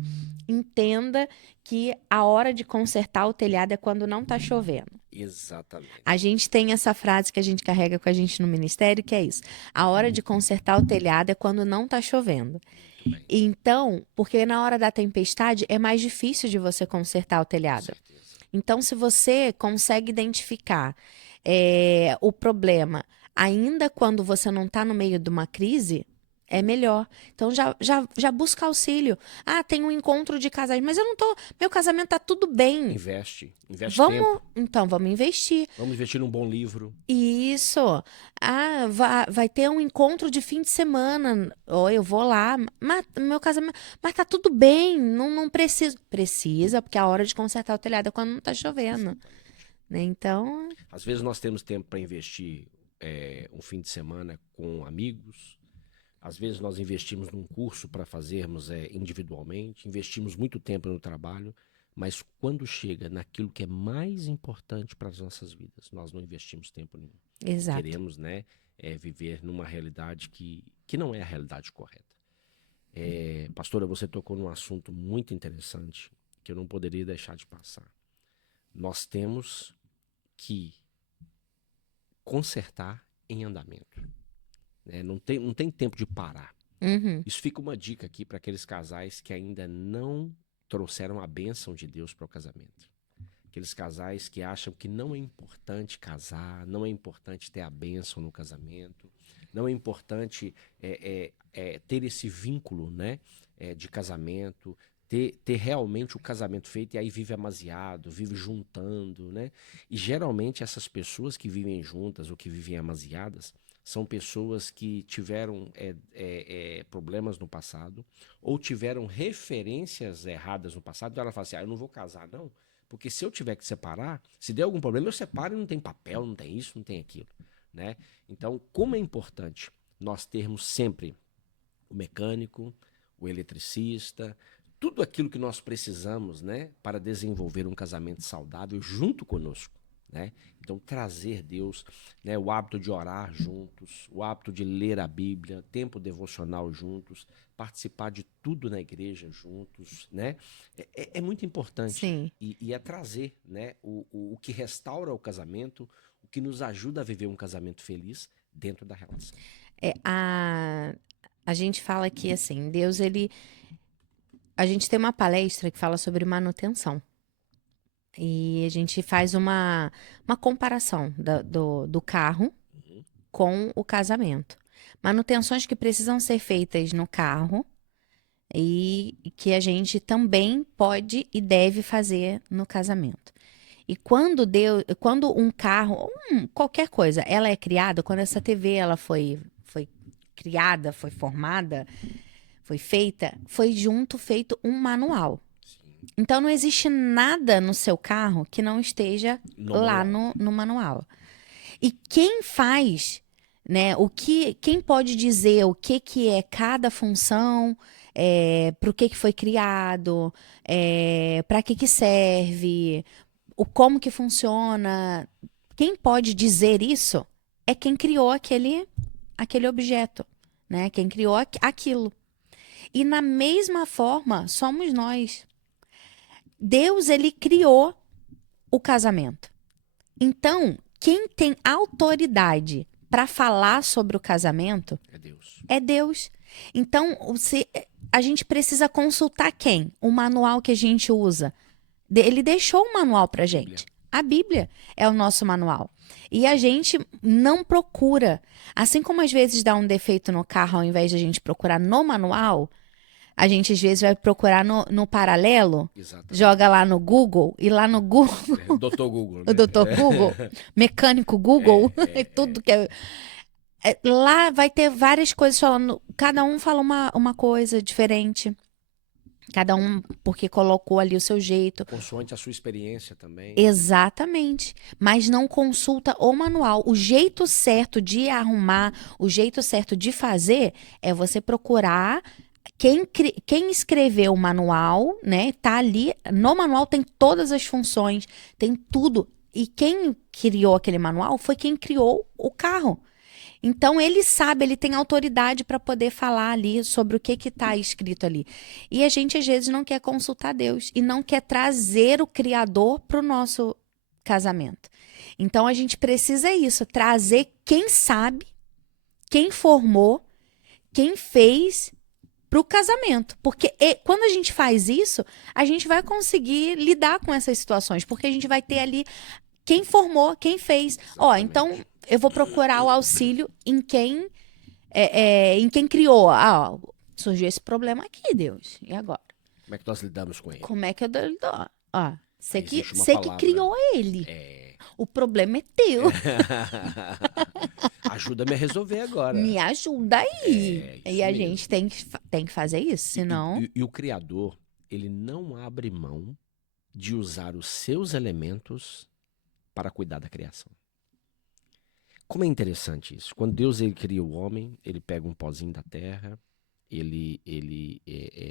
entenda que a hora de consertar o telhado é quando não tá chovendo. Exatamente. A gente tem essa frase que a gente carrega com a gente no ministério, que é isso. A hora de consertar o telhado é quando não tá chovendo. Muito bem. Então, porque na hora da tempestade é mais difícil de você consertar o Com telhado. certeza. Então, se você consegue identificar o problema ainda quando você não está no meio de uma crise, é melhor. Então, já busca auxílio. Ah, tem um encontro de casais, mas eu não tô. Meu casamento tá tudo bem. Investe tempo. Vamos investir. Vamos investir num bom livro. Isso. Ah, vai ter um encontro de fim de semana. Ou eu vou lá. Mas meu casamento. Mas tá tudo bem. Não preciso. Precisa, porque é a hora de consertar o telhado é quando não tá chovendo. Né? Então. Às vezes nós temos tempo para investir um fim de semana com amigos. Às vezes nós investimos num curso para fazermos individualmente. Investimos muito tempo no trabalho. Mas quando chega naquilo que é mais importante para as nossas vidas, nós não investimos tempo nenhum. Exato. Queremos, né, viver numa realidade que não é a realidade correta. Pastora, você tocou num assunto muito interessante que eu não poderia deixar de passar. Nós temos que consertar em andamento. Né? Não tem tempo de parar. Uhum. Isso fica uma dica aqui para aqueles casais que ainda não trouxeram a bênção de Deus para o casamento. Aqueles casais que acham que não é importante casar, não é importante ter a bênção no casamento, não é importante ter esse vínculo, né, de casamento, ter realmente o casamento feito e aí vive amaziado, vive juntando, né? E geralmente essas pessoas que vivem juntas ou que vivem amaziadas são pessoas que tiveram problemas no passado ou tiveram referências erradas no passado. Então ela fala assim, eu não vou casar não, porque se eu tiver que separar, se der algum problema eu separo e não tem papel, não tem isso, não tem aquilo. Né? Então, como é importante nós termos sempre o mecânico, o eletricista, tudo aquilo que nós precisamos, né, para desenvolver um casamento saudável junto conosco. Né? Então, trazer Deus, né, o hábito de orar juntos, o hábito de ler a Bíblia, tempo devocional juntos, participar de tudo na igreja juntos, né? É muito importante. Sim. E é trazer, né, o que restaura o casamento, o que nos ajuda a viver um casamento feliz dentro da relação. A gente fala que, assim, Deus, a gente tem uma palestra que fala sobre manutenção. E a gente faz uma comparação do carro com o casamento. Manutenções que precisam ser feitas no carro e que a gente também pode e deve fazer no casamento. E quando um carro, qualquer coisa, ela é criada, quando essa TV ela foi criada, foi formada, foi feita, foi feito um manual. Então não existe nada no seu carro que não esteja lá no manual. E quem faz, né, quem pode dizer o que é cada função, para o que foi criado, para que serve, como que funciona, quem pode dizer isso é quem criou aquele objeto, né? Quem criou aquilo. E na mesma forma, somos nós. Deus, ele criou o casamento. Então, quem tem autoridade para falar sobre o casamento é Deus. Então, a gente precisa consultar quem? O manual que a gente usa. Ele deixou um manual pra gente. A Bíblia é o nosso manual. E a gente não procura. Assim como às vezes dá um defeito no carro, ao invés de a gente procurar no manual, a gente às vezes vai procurar no paralelo, exatamente, joga lá no Google, e lá no Google... O Dr. Google. Né? O Dr. Google, mecânico Google, tudo que é... Lá vai ter várias coisas falando, cada um fala uma coisa diferente. Cada um porque colocou ali o seu jeito. Consoante a sua experiência também. Exatamente. Mas não consulta o manual. O jeito certo de arrumar, o jeito certo de fazer é você procurar quem escreveu o manual, né? Tá ali. No manual tem todas as funções, tem tudo. E quem criou aquele manual foi quem criou o carro. Então ele sabe, ele tem autoridade para poder falar ali sobre o que está escrito ali. E a gente às vezes não quer consultar Deus e não quer trazer o Criador para o nosso casamento. Então a gente precisa isso, trazer quem sabe, quem formou, quem fez para o casamento. Porque quando a gente faz isso, a gente vai conseguir lidar com essas situações, porque a gente vai ter ali quem formou, quem fez. Ó, então eu vou procurar o auxílio em quem criou. Ah, ó, surgiu esse problema aqui, Deus. E agora? Como é que nós lidamos com ele? Como é que eu dou? Ó, você que palavra. criou ele. O problema é teu. Ajuda-me a resolver agora. Me ajuda aí. E a mesmo. gente tem que fazer isso, senão... E o Criador, ele não abre mão de usar os seus elementos para cuidar da criação. Como é interessante isso. Quando Deus ele cria o homem, ele pega um pozinho da terra, ele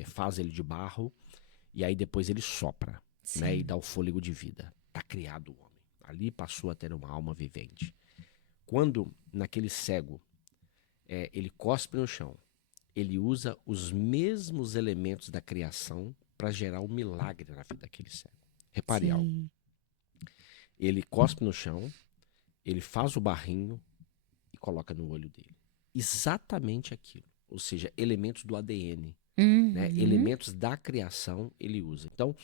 faz ele de barro, e aí depois ele sopra, né, e dá o fôlego de vida. Está criado o homem. Ali passou a ter uma alma vivente. Quando, naquele cego, ele cospe no chão, ele usa os mesmos elementos da criação para gerar um milagre na vida daquele cego. Repare algo. Ele cospe no chão, ele faz o barrinho e coloca no olho dele. Exatamente aquilo. Ou seja, elementos do ADN, né? Elementos da criação ele usa. Então,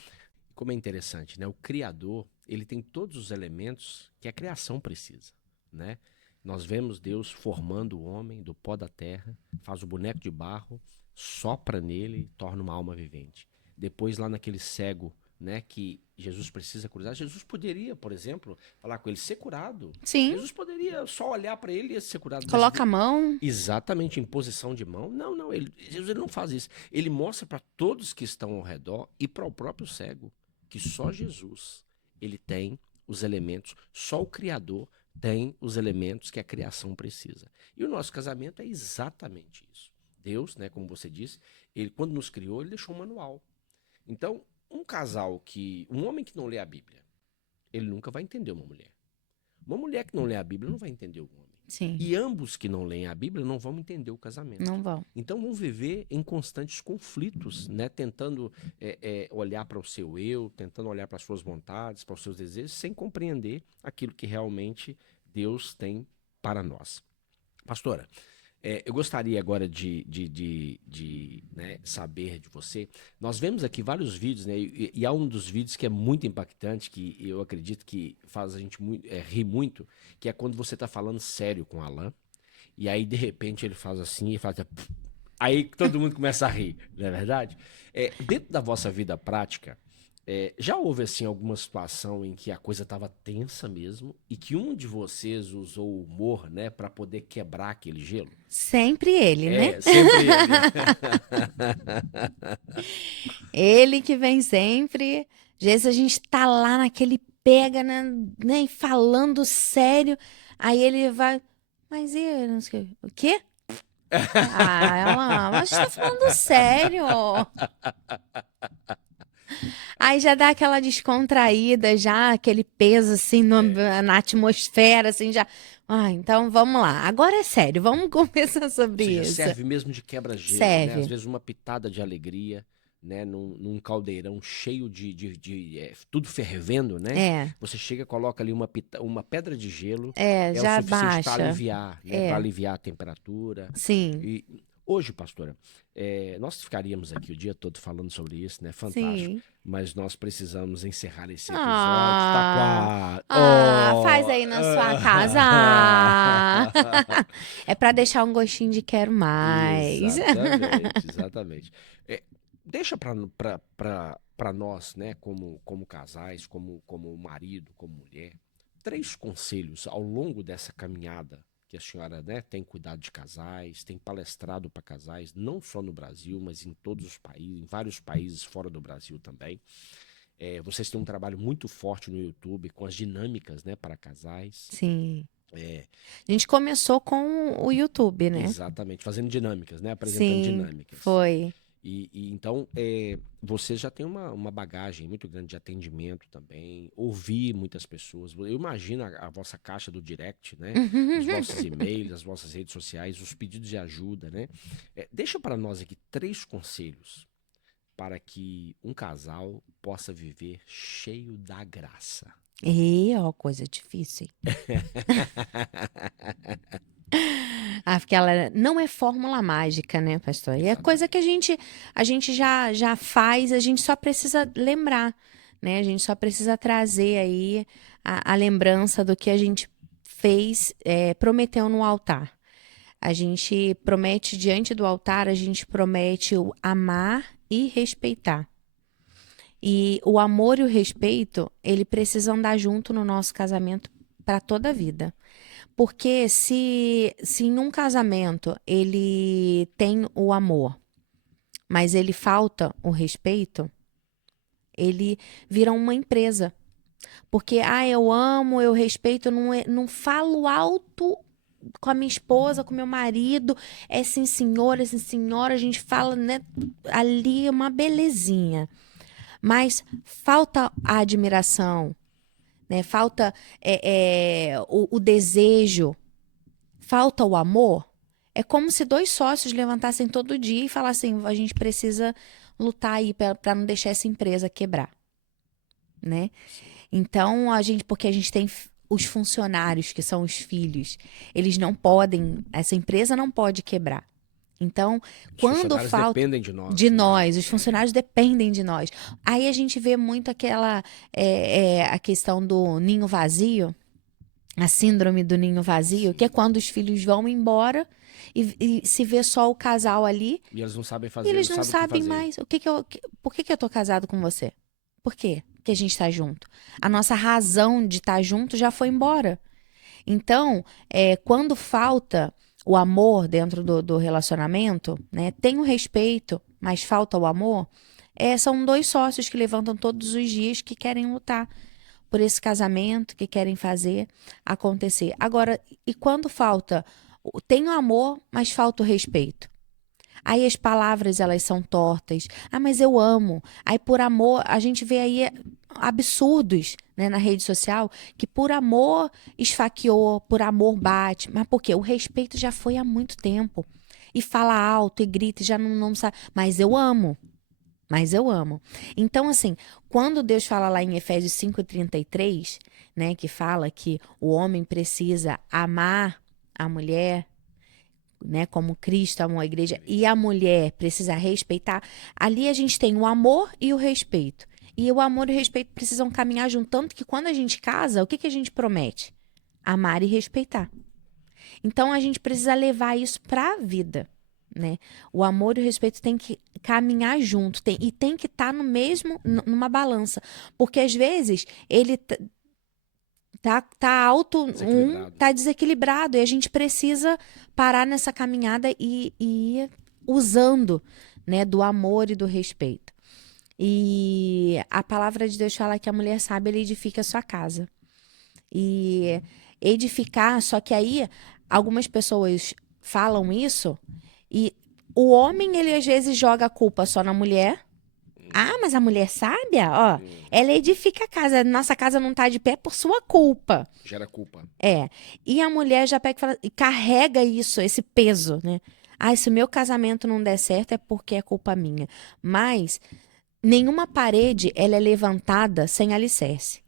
como é interessante, né? O Criador, ele tem todos os elementos que a criação precisa, né? Nós vemos Deus formando o homem do pó da terra, faz o boneco de barro, sopra nele e torna uma alma vivente. Depois lá naquele cego, né, que Jesus precisa curar, Jesus poderia, por exemplo, falar com ele, ser curado. Sim. Jesus poderia só olhar para ele e ser curado. Coloca a mão. Exatamente, em posição de mão. Não, Jesus ele não faz isso. Ele mostra para todos que estão ao redor e para o próprio cego que só Jesus, ele tem os elementos, só o Criador tem os elementos que a criação precisa. E o nosso casamento é exatamente isso. Deus, né, como você disse, ele quando nos criou, ele deixou um manual. Então, um homem que não lê a Bíblia, ele nunca vai entender uma mulher. Uma mulher que não lê a Bíblia não vai entender o homem. Sim. E ambos que não leem a Bíblia não vão entender o casamento. Não vão. Então vão viver em constantes conflitos, né? Tentando olhar para o seu eu, tentando olhar para as suas vontades, para os seus desejos, sem compreender aquilo que realmente Deus tem para nós. Pastora, eu gostaria agora de né, saber de você. Nós vemos aqui vários vídeos, né, e há um dos vídeos que é muito impactante, que eu acredito que faz a gente rir muito, que é quando você está falando sério com o Alan, e aí de repente ele faz assim, e faz... Aí todo mundo começa a rir, não é verdade? Dentro da vossa vida prática, já houve assim alguma situação em que a coisa estava tensa mesmo e que um de vocês usou o humor, né, para poder quebrar aquele gelo? Sempre ele, né? Sempre ele. Ele que vem sempre. Às vezes a gente tá lá naquele pega, né, falando sério. Aí ele vai, mas e não sei o quê? Ela, mas você tá falando sério? Aí já dá aquela descontraída, já aquele peso assim na atmosfera, assim, já. Então vamos lá. Agora é sério, vamos conversar sobre isso. Serve mesmo de quebra-gelo, Serve. né? Às vezes uma pitada de alegria, né? Num caldeirão cheio de tudo fervendo, né? Você chega, coloca ali uma pedra de gelo, já o suficiente baixa. para aliviar, né? Para aliviar a temperatura. Sim. E hoje, pastora, nós ficaríamos aqui o dia todo falando sobre isso, né? Fantástico. Sim. Mas nós precisamos encerrar esse episódio. Tá faz aí na sua casa. É para deixar um gostinho de quero mais. Exatamente. Deixa para nós, né, como casais, como marido, como mulher, 3 conselhos ao longo dessa caminhada que a senhora, né, tem cuidado de casais, tem palestrado para casais, não só no Brasil, mas em todos os países, em vários países fora do Brasil também. Vocês têm um trabalho muito forte no YouTube com as dinâmicas, né, para casais. Sim. A gente começou com o YouTube, né? Exatamente, fazendo dinâmicas, né, apresentando dinâmicas. Foi. Então, você já tem uma bagagem muito grande de atendimento também, ouvir muitas pessoas. Eu imagino a vossa caixa do direct, né? Os vossos e-mails, as vossas redes sociais, os pedidos de ajuda, né? Deixa para nós aqui 3 conselhos para que um casal possa viver cheio da graça. E, ó, coisa difícil, hein? Ah, porque ela não é fórmula mágica, né, pastor? E é coisa que a gente já faz, a gente só precisa lembrar, né? A gente só precisa trazer aí a lembrança do que a gente fez, prometeu no altar. A gente promete diante do altar, a gente promete o amar e respeitar. E o amor e o respeito, ele precisa andar junto no nosso casamento para toda a vida. Porque se em um casamento ele tem o amor, mas ele falta o respeito, ele vira uma empresa. Porque, eu amo, eu respeito, não falo alto com a minha esposa, com meu marido, é sim senhora, a gente fala, né, ali é uma belezinha. Mas falta a admiração, né? Falta o desejo, falta o amor. É como se 2 sócios levantassem todo dia e falassem: a gente precisa lutar aí para não deixar essa empresa quebrar, né? Então, porque a gente tem os funcionários, que são os filhos, eles não podem, essa empresa não pode quebrar. Então, Os quando funcionários falta dependem de nós, de né? nós, os funcionários dependem de nós. Aí a gente vê muito a questão do ninho vazio, a síndrome do ninho vazio, que é Sim. quando os filhos vão embora e se vê só o casal ali, E eles não sabem e fazer, não eles não sabem o que sabem fazer. mais por que eu tô casado com você? Por quê que a gente tá junto? A nossa razão de estar junto já foi embora. Então, quando falta o amor dentro do relacionamento, né? Tem o respeito, mas falta o amor. São 2 sócios que levantam todos os dias que querem lutar por esse casamento, que querem fazer acontecer. Agora, e quando falta, tem o amor, mas falta o respeito. Aí as palavras elas são tortas. Mas eu amo. Aí por amor, a gente vê aí absurdos, né, na rede social, que por amor esfaqueou, por amor bate. Mas por quê? O respeito já foi há muito tempo. E fala alto e grita e já não sabe. Mas eu amo. Mas eu amo. Então, assim, quando Deus fala lá em Efésios 5:33, né, que fala que o homem precisa amar a mulher, né, como Cristo amou a igreja, e a mulher precisa respeitar, ali a gente tem o amor e o respeito. E o amor e o respeito precisam caminhar junto, tanto que quando a gente casa, o que a gente promete? Amar e respeitar. Então a gente precisa levar isso para a vida, né? O amor e o respeito tem que caminhar junto, e tem que estar no mesmo, numa balança, porque às vezes ele tá alto, Desequilibrado. tá desequilibrado, e a gente precisa parar nessa caminhada e ir usando, né, do amor e do respeito. E a palavra de Deus fala que a mulher sábia, ela edifica a sua casa. E edificar, só que aí algumas pessoas falam isso e o homem, ele às vezes joga a culpa só na mulher. Mas a mulher sábia, ó, ela edifica a casa. Nossa casa não tá de pé por sua culpa. Gera culpa. E a mulher já pega e fala, e carrega isso, esse peso, né? Se o meu casamento não der certo é porque é culpa minha. Mas nenhuma parede ela é levantada sem alicerce.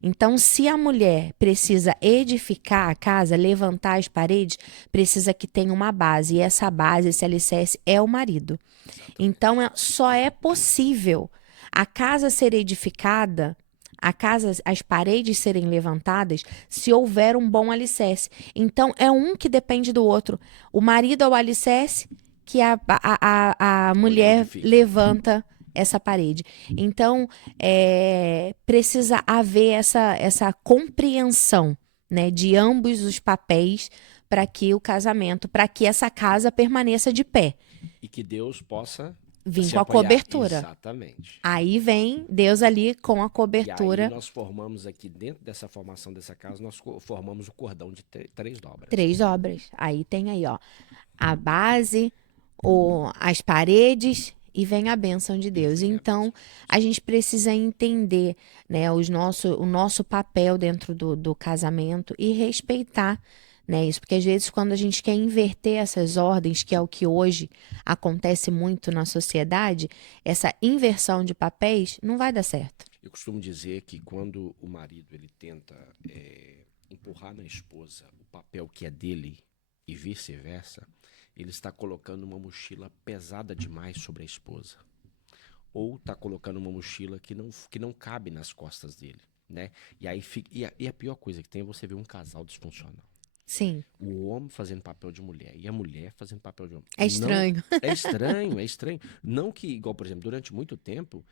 Então, se a mulher precisa edificar a casa, levantar as paredes, precisa que tenha uma base. E essa base, esse alicerce, é o marido. Então, só é possível a casa ser edificada, as paredes serem levantadas, se houver um bom alicerce. Então, é um que depende do outro. O marido é o alicerce que a mulher edifica. levanta essa parede. Então, precisa haver essa compreensão, né, de ambos os papéis para que o casamento, para que essa casa permaneça de pé. E que Deus possa Vir se com a apoiar. cobertura. Exatamente. Aí vem Deus ali com a E aí cobertura. nós formamos aqui, dentro dessa formação dessa casa, nós formamos o cordão de 3 dobras. 3 obras. Aí tem aí, ó, a base, as paredes e vem a bênção de Deus. vem a Então, a gente precisa entender, né, o nosso papel dentro do casamento e respeitar, né, isso. Porque às vezes quando a gente quer inverter essas ordens, que é o que hoje acontece muito na sociedade, essa inversão de papéis não vai dar certo. Eu costumo dizer que quando o marido ele tenta empurrar na esposa o papel que é dele e vice-versa, ele está colocando uma mochila pesada demais sobre a esposa. Ou está colocando uma mochila que não cabe nas costas dele, né? E aí e a pior coisa que tem é você ver um casal disfuncional. Sim. O homem fazendo papel de mulher e a mulher fazendo papel de homem. É estranho. Não, é estranho, é estranho. Não que, igual, por exemplo, durante muito tempo,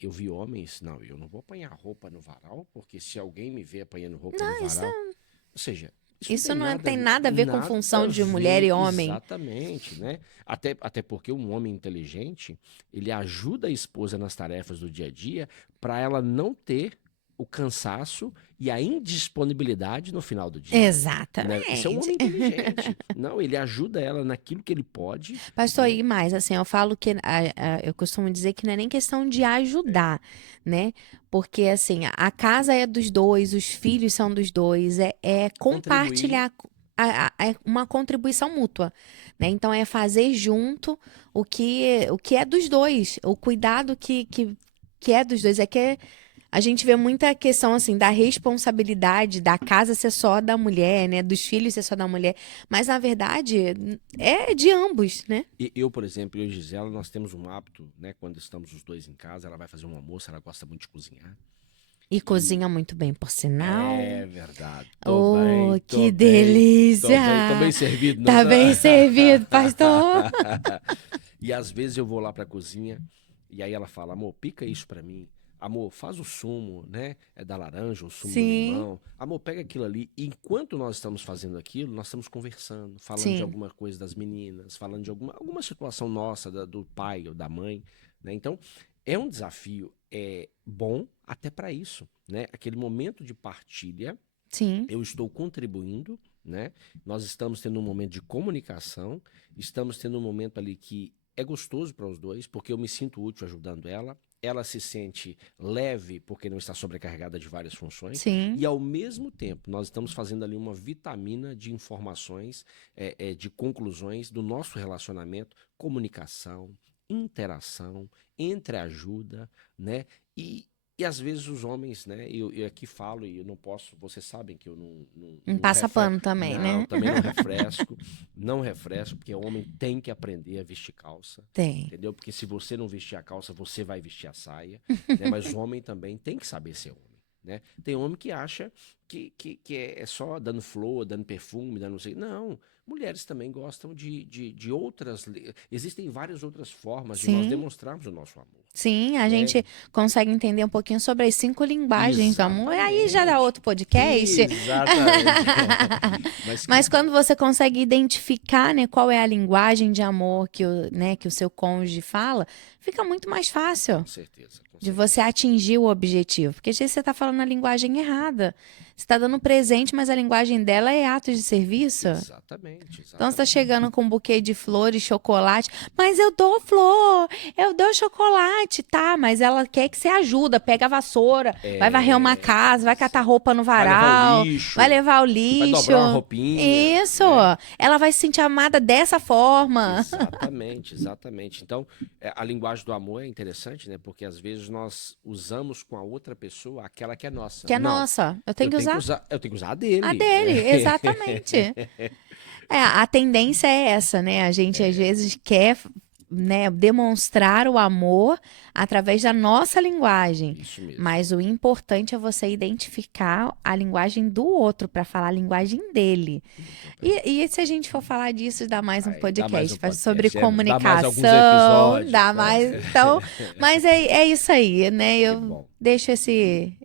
eu vi homens, não, eu não vou apanhar roupa no varal, porque se alguém me vê apanhando roupa no varal... Ou seja, Isso não tem nada a ver com função de mulher e homem. Exatamente, né? Até porque um homem inteligente, ele ajuda a esposa nas tarefas do dia a dia para ela não ter o cansaço e a indisponibilidade no final do dia. Exatamente. Né? Isso é um homem inteligente. Não, ele ajuda ela naquilo que ele pode. Pastor, e mais, assim, eu falo que, eu costumo dizer que não é nem questão de ajudar, né? Porque, assim, a casa é dos dois, os filhos são dos dois, é compartilhar, é uma contribuição mútua, né? Então, é fazer junto o que é dos dois, o cuidado que é dos dois, a gente vê muita questão, assim, da responsabilidade da casa ser só da mulher, né? Dos filhos ser só da mulher. Mas, na verdade, é de ambos, né? E eu, por exemplo, eu e Gisela, nós temos um hábito, né? Quando estamos os dois em casa, ela vai fazer um almoço, ela gosta muito de cozinhar. E cozinha muito bem, por sinal. É verdade. Que delícia! Tô bem servido, não tá? Bem servido, pastor. E às vezes eu vou lá pra cozinha e aí ela fala, amor, pica isso pra mim. Amor, faz o sumo, né? É da laranja, o sumo do limão. Amor, pega aquilo ali. E enquanto nós estamos fazendo aquilo, nós estamos conversando, falando de alguma coisa das meninas, falando de alguma situação nossa, do pai ou da mãe, né? Então, é um desafio bom até para isso, né? Aquele momento de partilha, eu estou contribuindo, né? Nós estamos tendo um momento de comunicação, estamos tendo um momento ali que é gostoso para os dois, porque eu me sinto útil ajudando ela. Ela se sente leve porque não está sobrecarregada de várias funções. Sim. E, ao mesmo tempo, nós estamos fazendo ali uma vitamina de informações, de conclusões do nosso relacionamento, comunicação, interação, entreajuda, né? E às vezes os homens, né? Eu aqui falo e eu não posso, vocês sabem que eu não passa pano também, não, né? também não refresco, porque o homem tem que aprender a vestir calça. Tem. Entendeu? Porque se você não vestir a calça, você vai vestir a saia, né? Mas o homem também tem que saber ser homem, né? Tem homem que acha que é só dando flor, dando perfume, dando não sei. Não, mulheres também gostam de outras. Existem várias outras formas de nós demonstrarmos o nosso amor. Sim, a gente consegue entender um pouquinho sobre as 5 linguagens do amor. Aí já dá outro podcast. Exatamente. Mas quando você consegue identificar, né, qual é a linguagem de amor que o seu cônjuge fala, fica muito mais fácil. Com certeza. De você atingir o objetivo. Porque às vezes você está falando a linguagem errada. Você está dando presente, mas a linguagem dela é ato de serviço. Exatamente. Então você está chegando com um buquê de flores, chocolate. Mas eu dou flor, eu dou chocolate, tá? Mas ela quer que você ajuda. Pega a vassoura, vai varrer uma casa, vai catar roupa no varal, vai levar o lixo. Vai dobrar uma roupinha. Isso. Né? Ela vai se sentir amada dessa forma. Exatamente. Então, a linguagem do amor é interessante, né? Porque às vezes nós usamos com a outra pessoa aquela que é nossa. Que é nossa. Eu tenho que usar a dele. A dele, exatamente. A tendência é essa, né? A gente às vezes quer, né, demonstrar o amor através da nossa linguagem. Isso mesmo. Mas o importante é você identificar a linguagem do outro para falar a linguagem dele. E se a gente for falar disso, dá mais um podcast, sobre comunicação, dá mais. Então, mas é isso aí, né? Eu deixo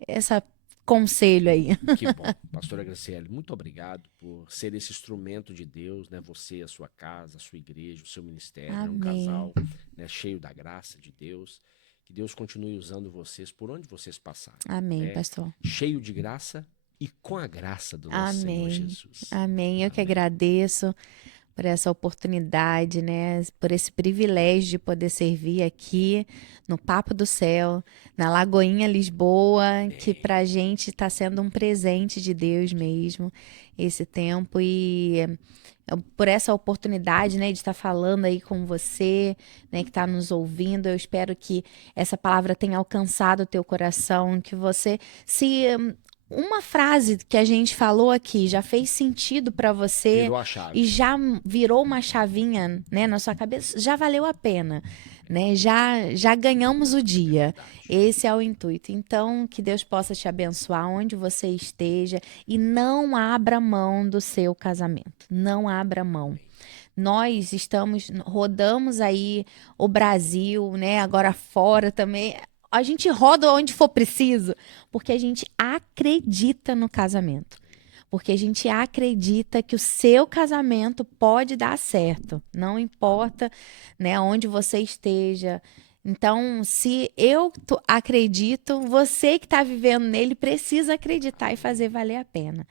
essa conselho aí. Que bom. Pastora Graciele, muito obrigado por ser esse instrumento de Deus, né? Você, a sua casa, a sua igreja, o seu ministério, né? Um casal, né? Cheio da graça de Deus. Que Deus continue usando vocês por onde vocês passarem. Amém, pastor. Cheio de graça e com a graça do nosso Senhor Jesus. Amém. Eu que agradeço por essa oportunidade, né? Por esse privilégio de poder servir aqui no Papo do Céu, na Lagoinha Lisboa, que Amém. pra gente está sendo um presente de Deus mesmo, esse tempo. E por essa oportunidade, né, de estar falando aí com você, né, que está nos ouvindo, eu espero que essa palavra tenha alcançado o teu coração, que você se uma frase que a gente falou aqui já fez sentido para você Virou a chave. e já virou uma chavinha, né, na sua cabeça, já valeu a pena, né? Já ganhamos o dia. Verdade. Esse é o intuito. Então, que Deus possa te abençoar onde você esteja e não abra mão do seu casamento. Não abra mão. Nós rodamos aí o Brasil, né? Agora fora também. A gente roda onde for preciso, porque a gente acredita no casamento. Porque a gente acredita que o seu casamento pode dar certo. Não importa, né, onde você esteja. Então, se eu acredito, você que está vivendo nele precisa acreditar e fazer valer a pena.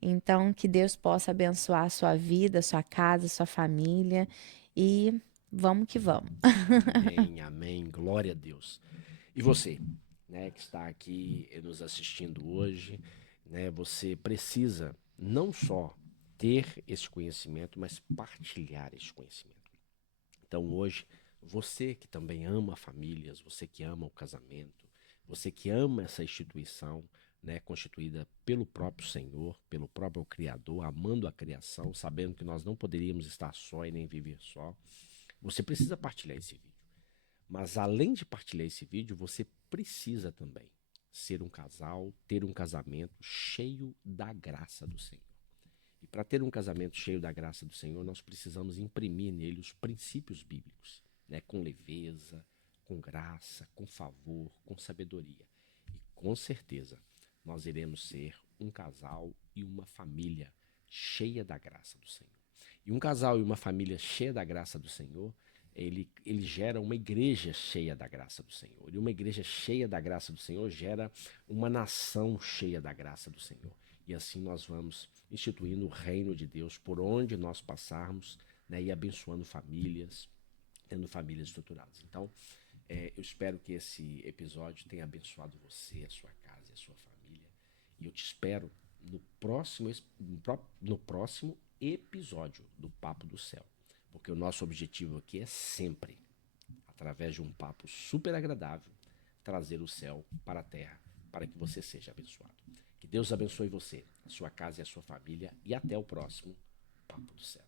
Então, que Deus possa abençoar a sua vida, a sua casa, a sua família. E vamos que vamos. Amém, amém. Glória a Deus. E você, né, que está aqui nos assistindo hoje, né, você precisa não só ter esse conhecimento, mas partilhar esse conhecimento. Então hoje, você que também ama famílias, você que ama o casamento, você que ama essa instituição, né, constituída pelo próprio Senhor, pelo próprio Criador, amando a criação, sabendo que nós não poderíamos estar só e nem viver só, você precisa partilhar esse vídeo. Mas além de partilhar esse vídeo, você precisa também ser um casal, ter um casamento cheio da graça do Senhor. E para ter um casamento cheio da graça do Senhor, nós precisamos imprimir nele os princípios bíblicos, né? Com leveza, com graça, com favor, com sabedoria. E com certeza nós iremos ser um casal e uma família cheia da graça do Senhor. E um casal e uma família cheia da graça do Senhor, ele gera uma igreja cheia da graça do Senhor. E uma igreja cheia da graça do Senhor gera uma nação cheia da graça do Senhor. E assim nós vamos instituindo o reino de Deus por onde nós passarmos, né, e abençoando famílias, tendo famílias estruturadas. Então, eu espero que esse episódio tenha abençoado você, a sua casa e a sua família. E eu te espero no próximo episódio do Papo do Céu. Porque o nosso objetivo aqui é sempre, através de um papo super agradável, trazer o céu para a terra, para que você seja abençoado. Que Deus abençoe você, a sua casa e a sua família, e até o próximo Papo do Céu.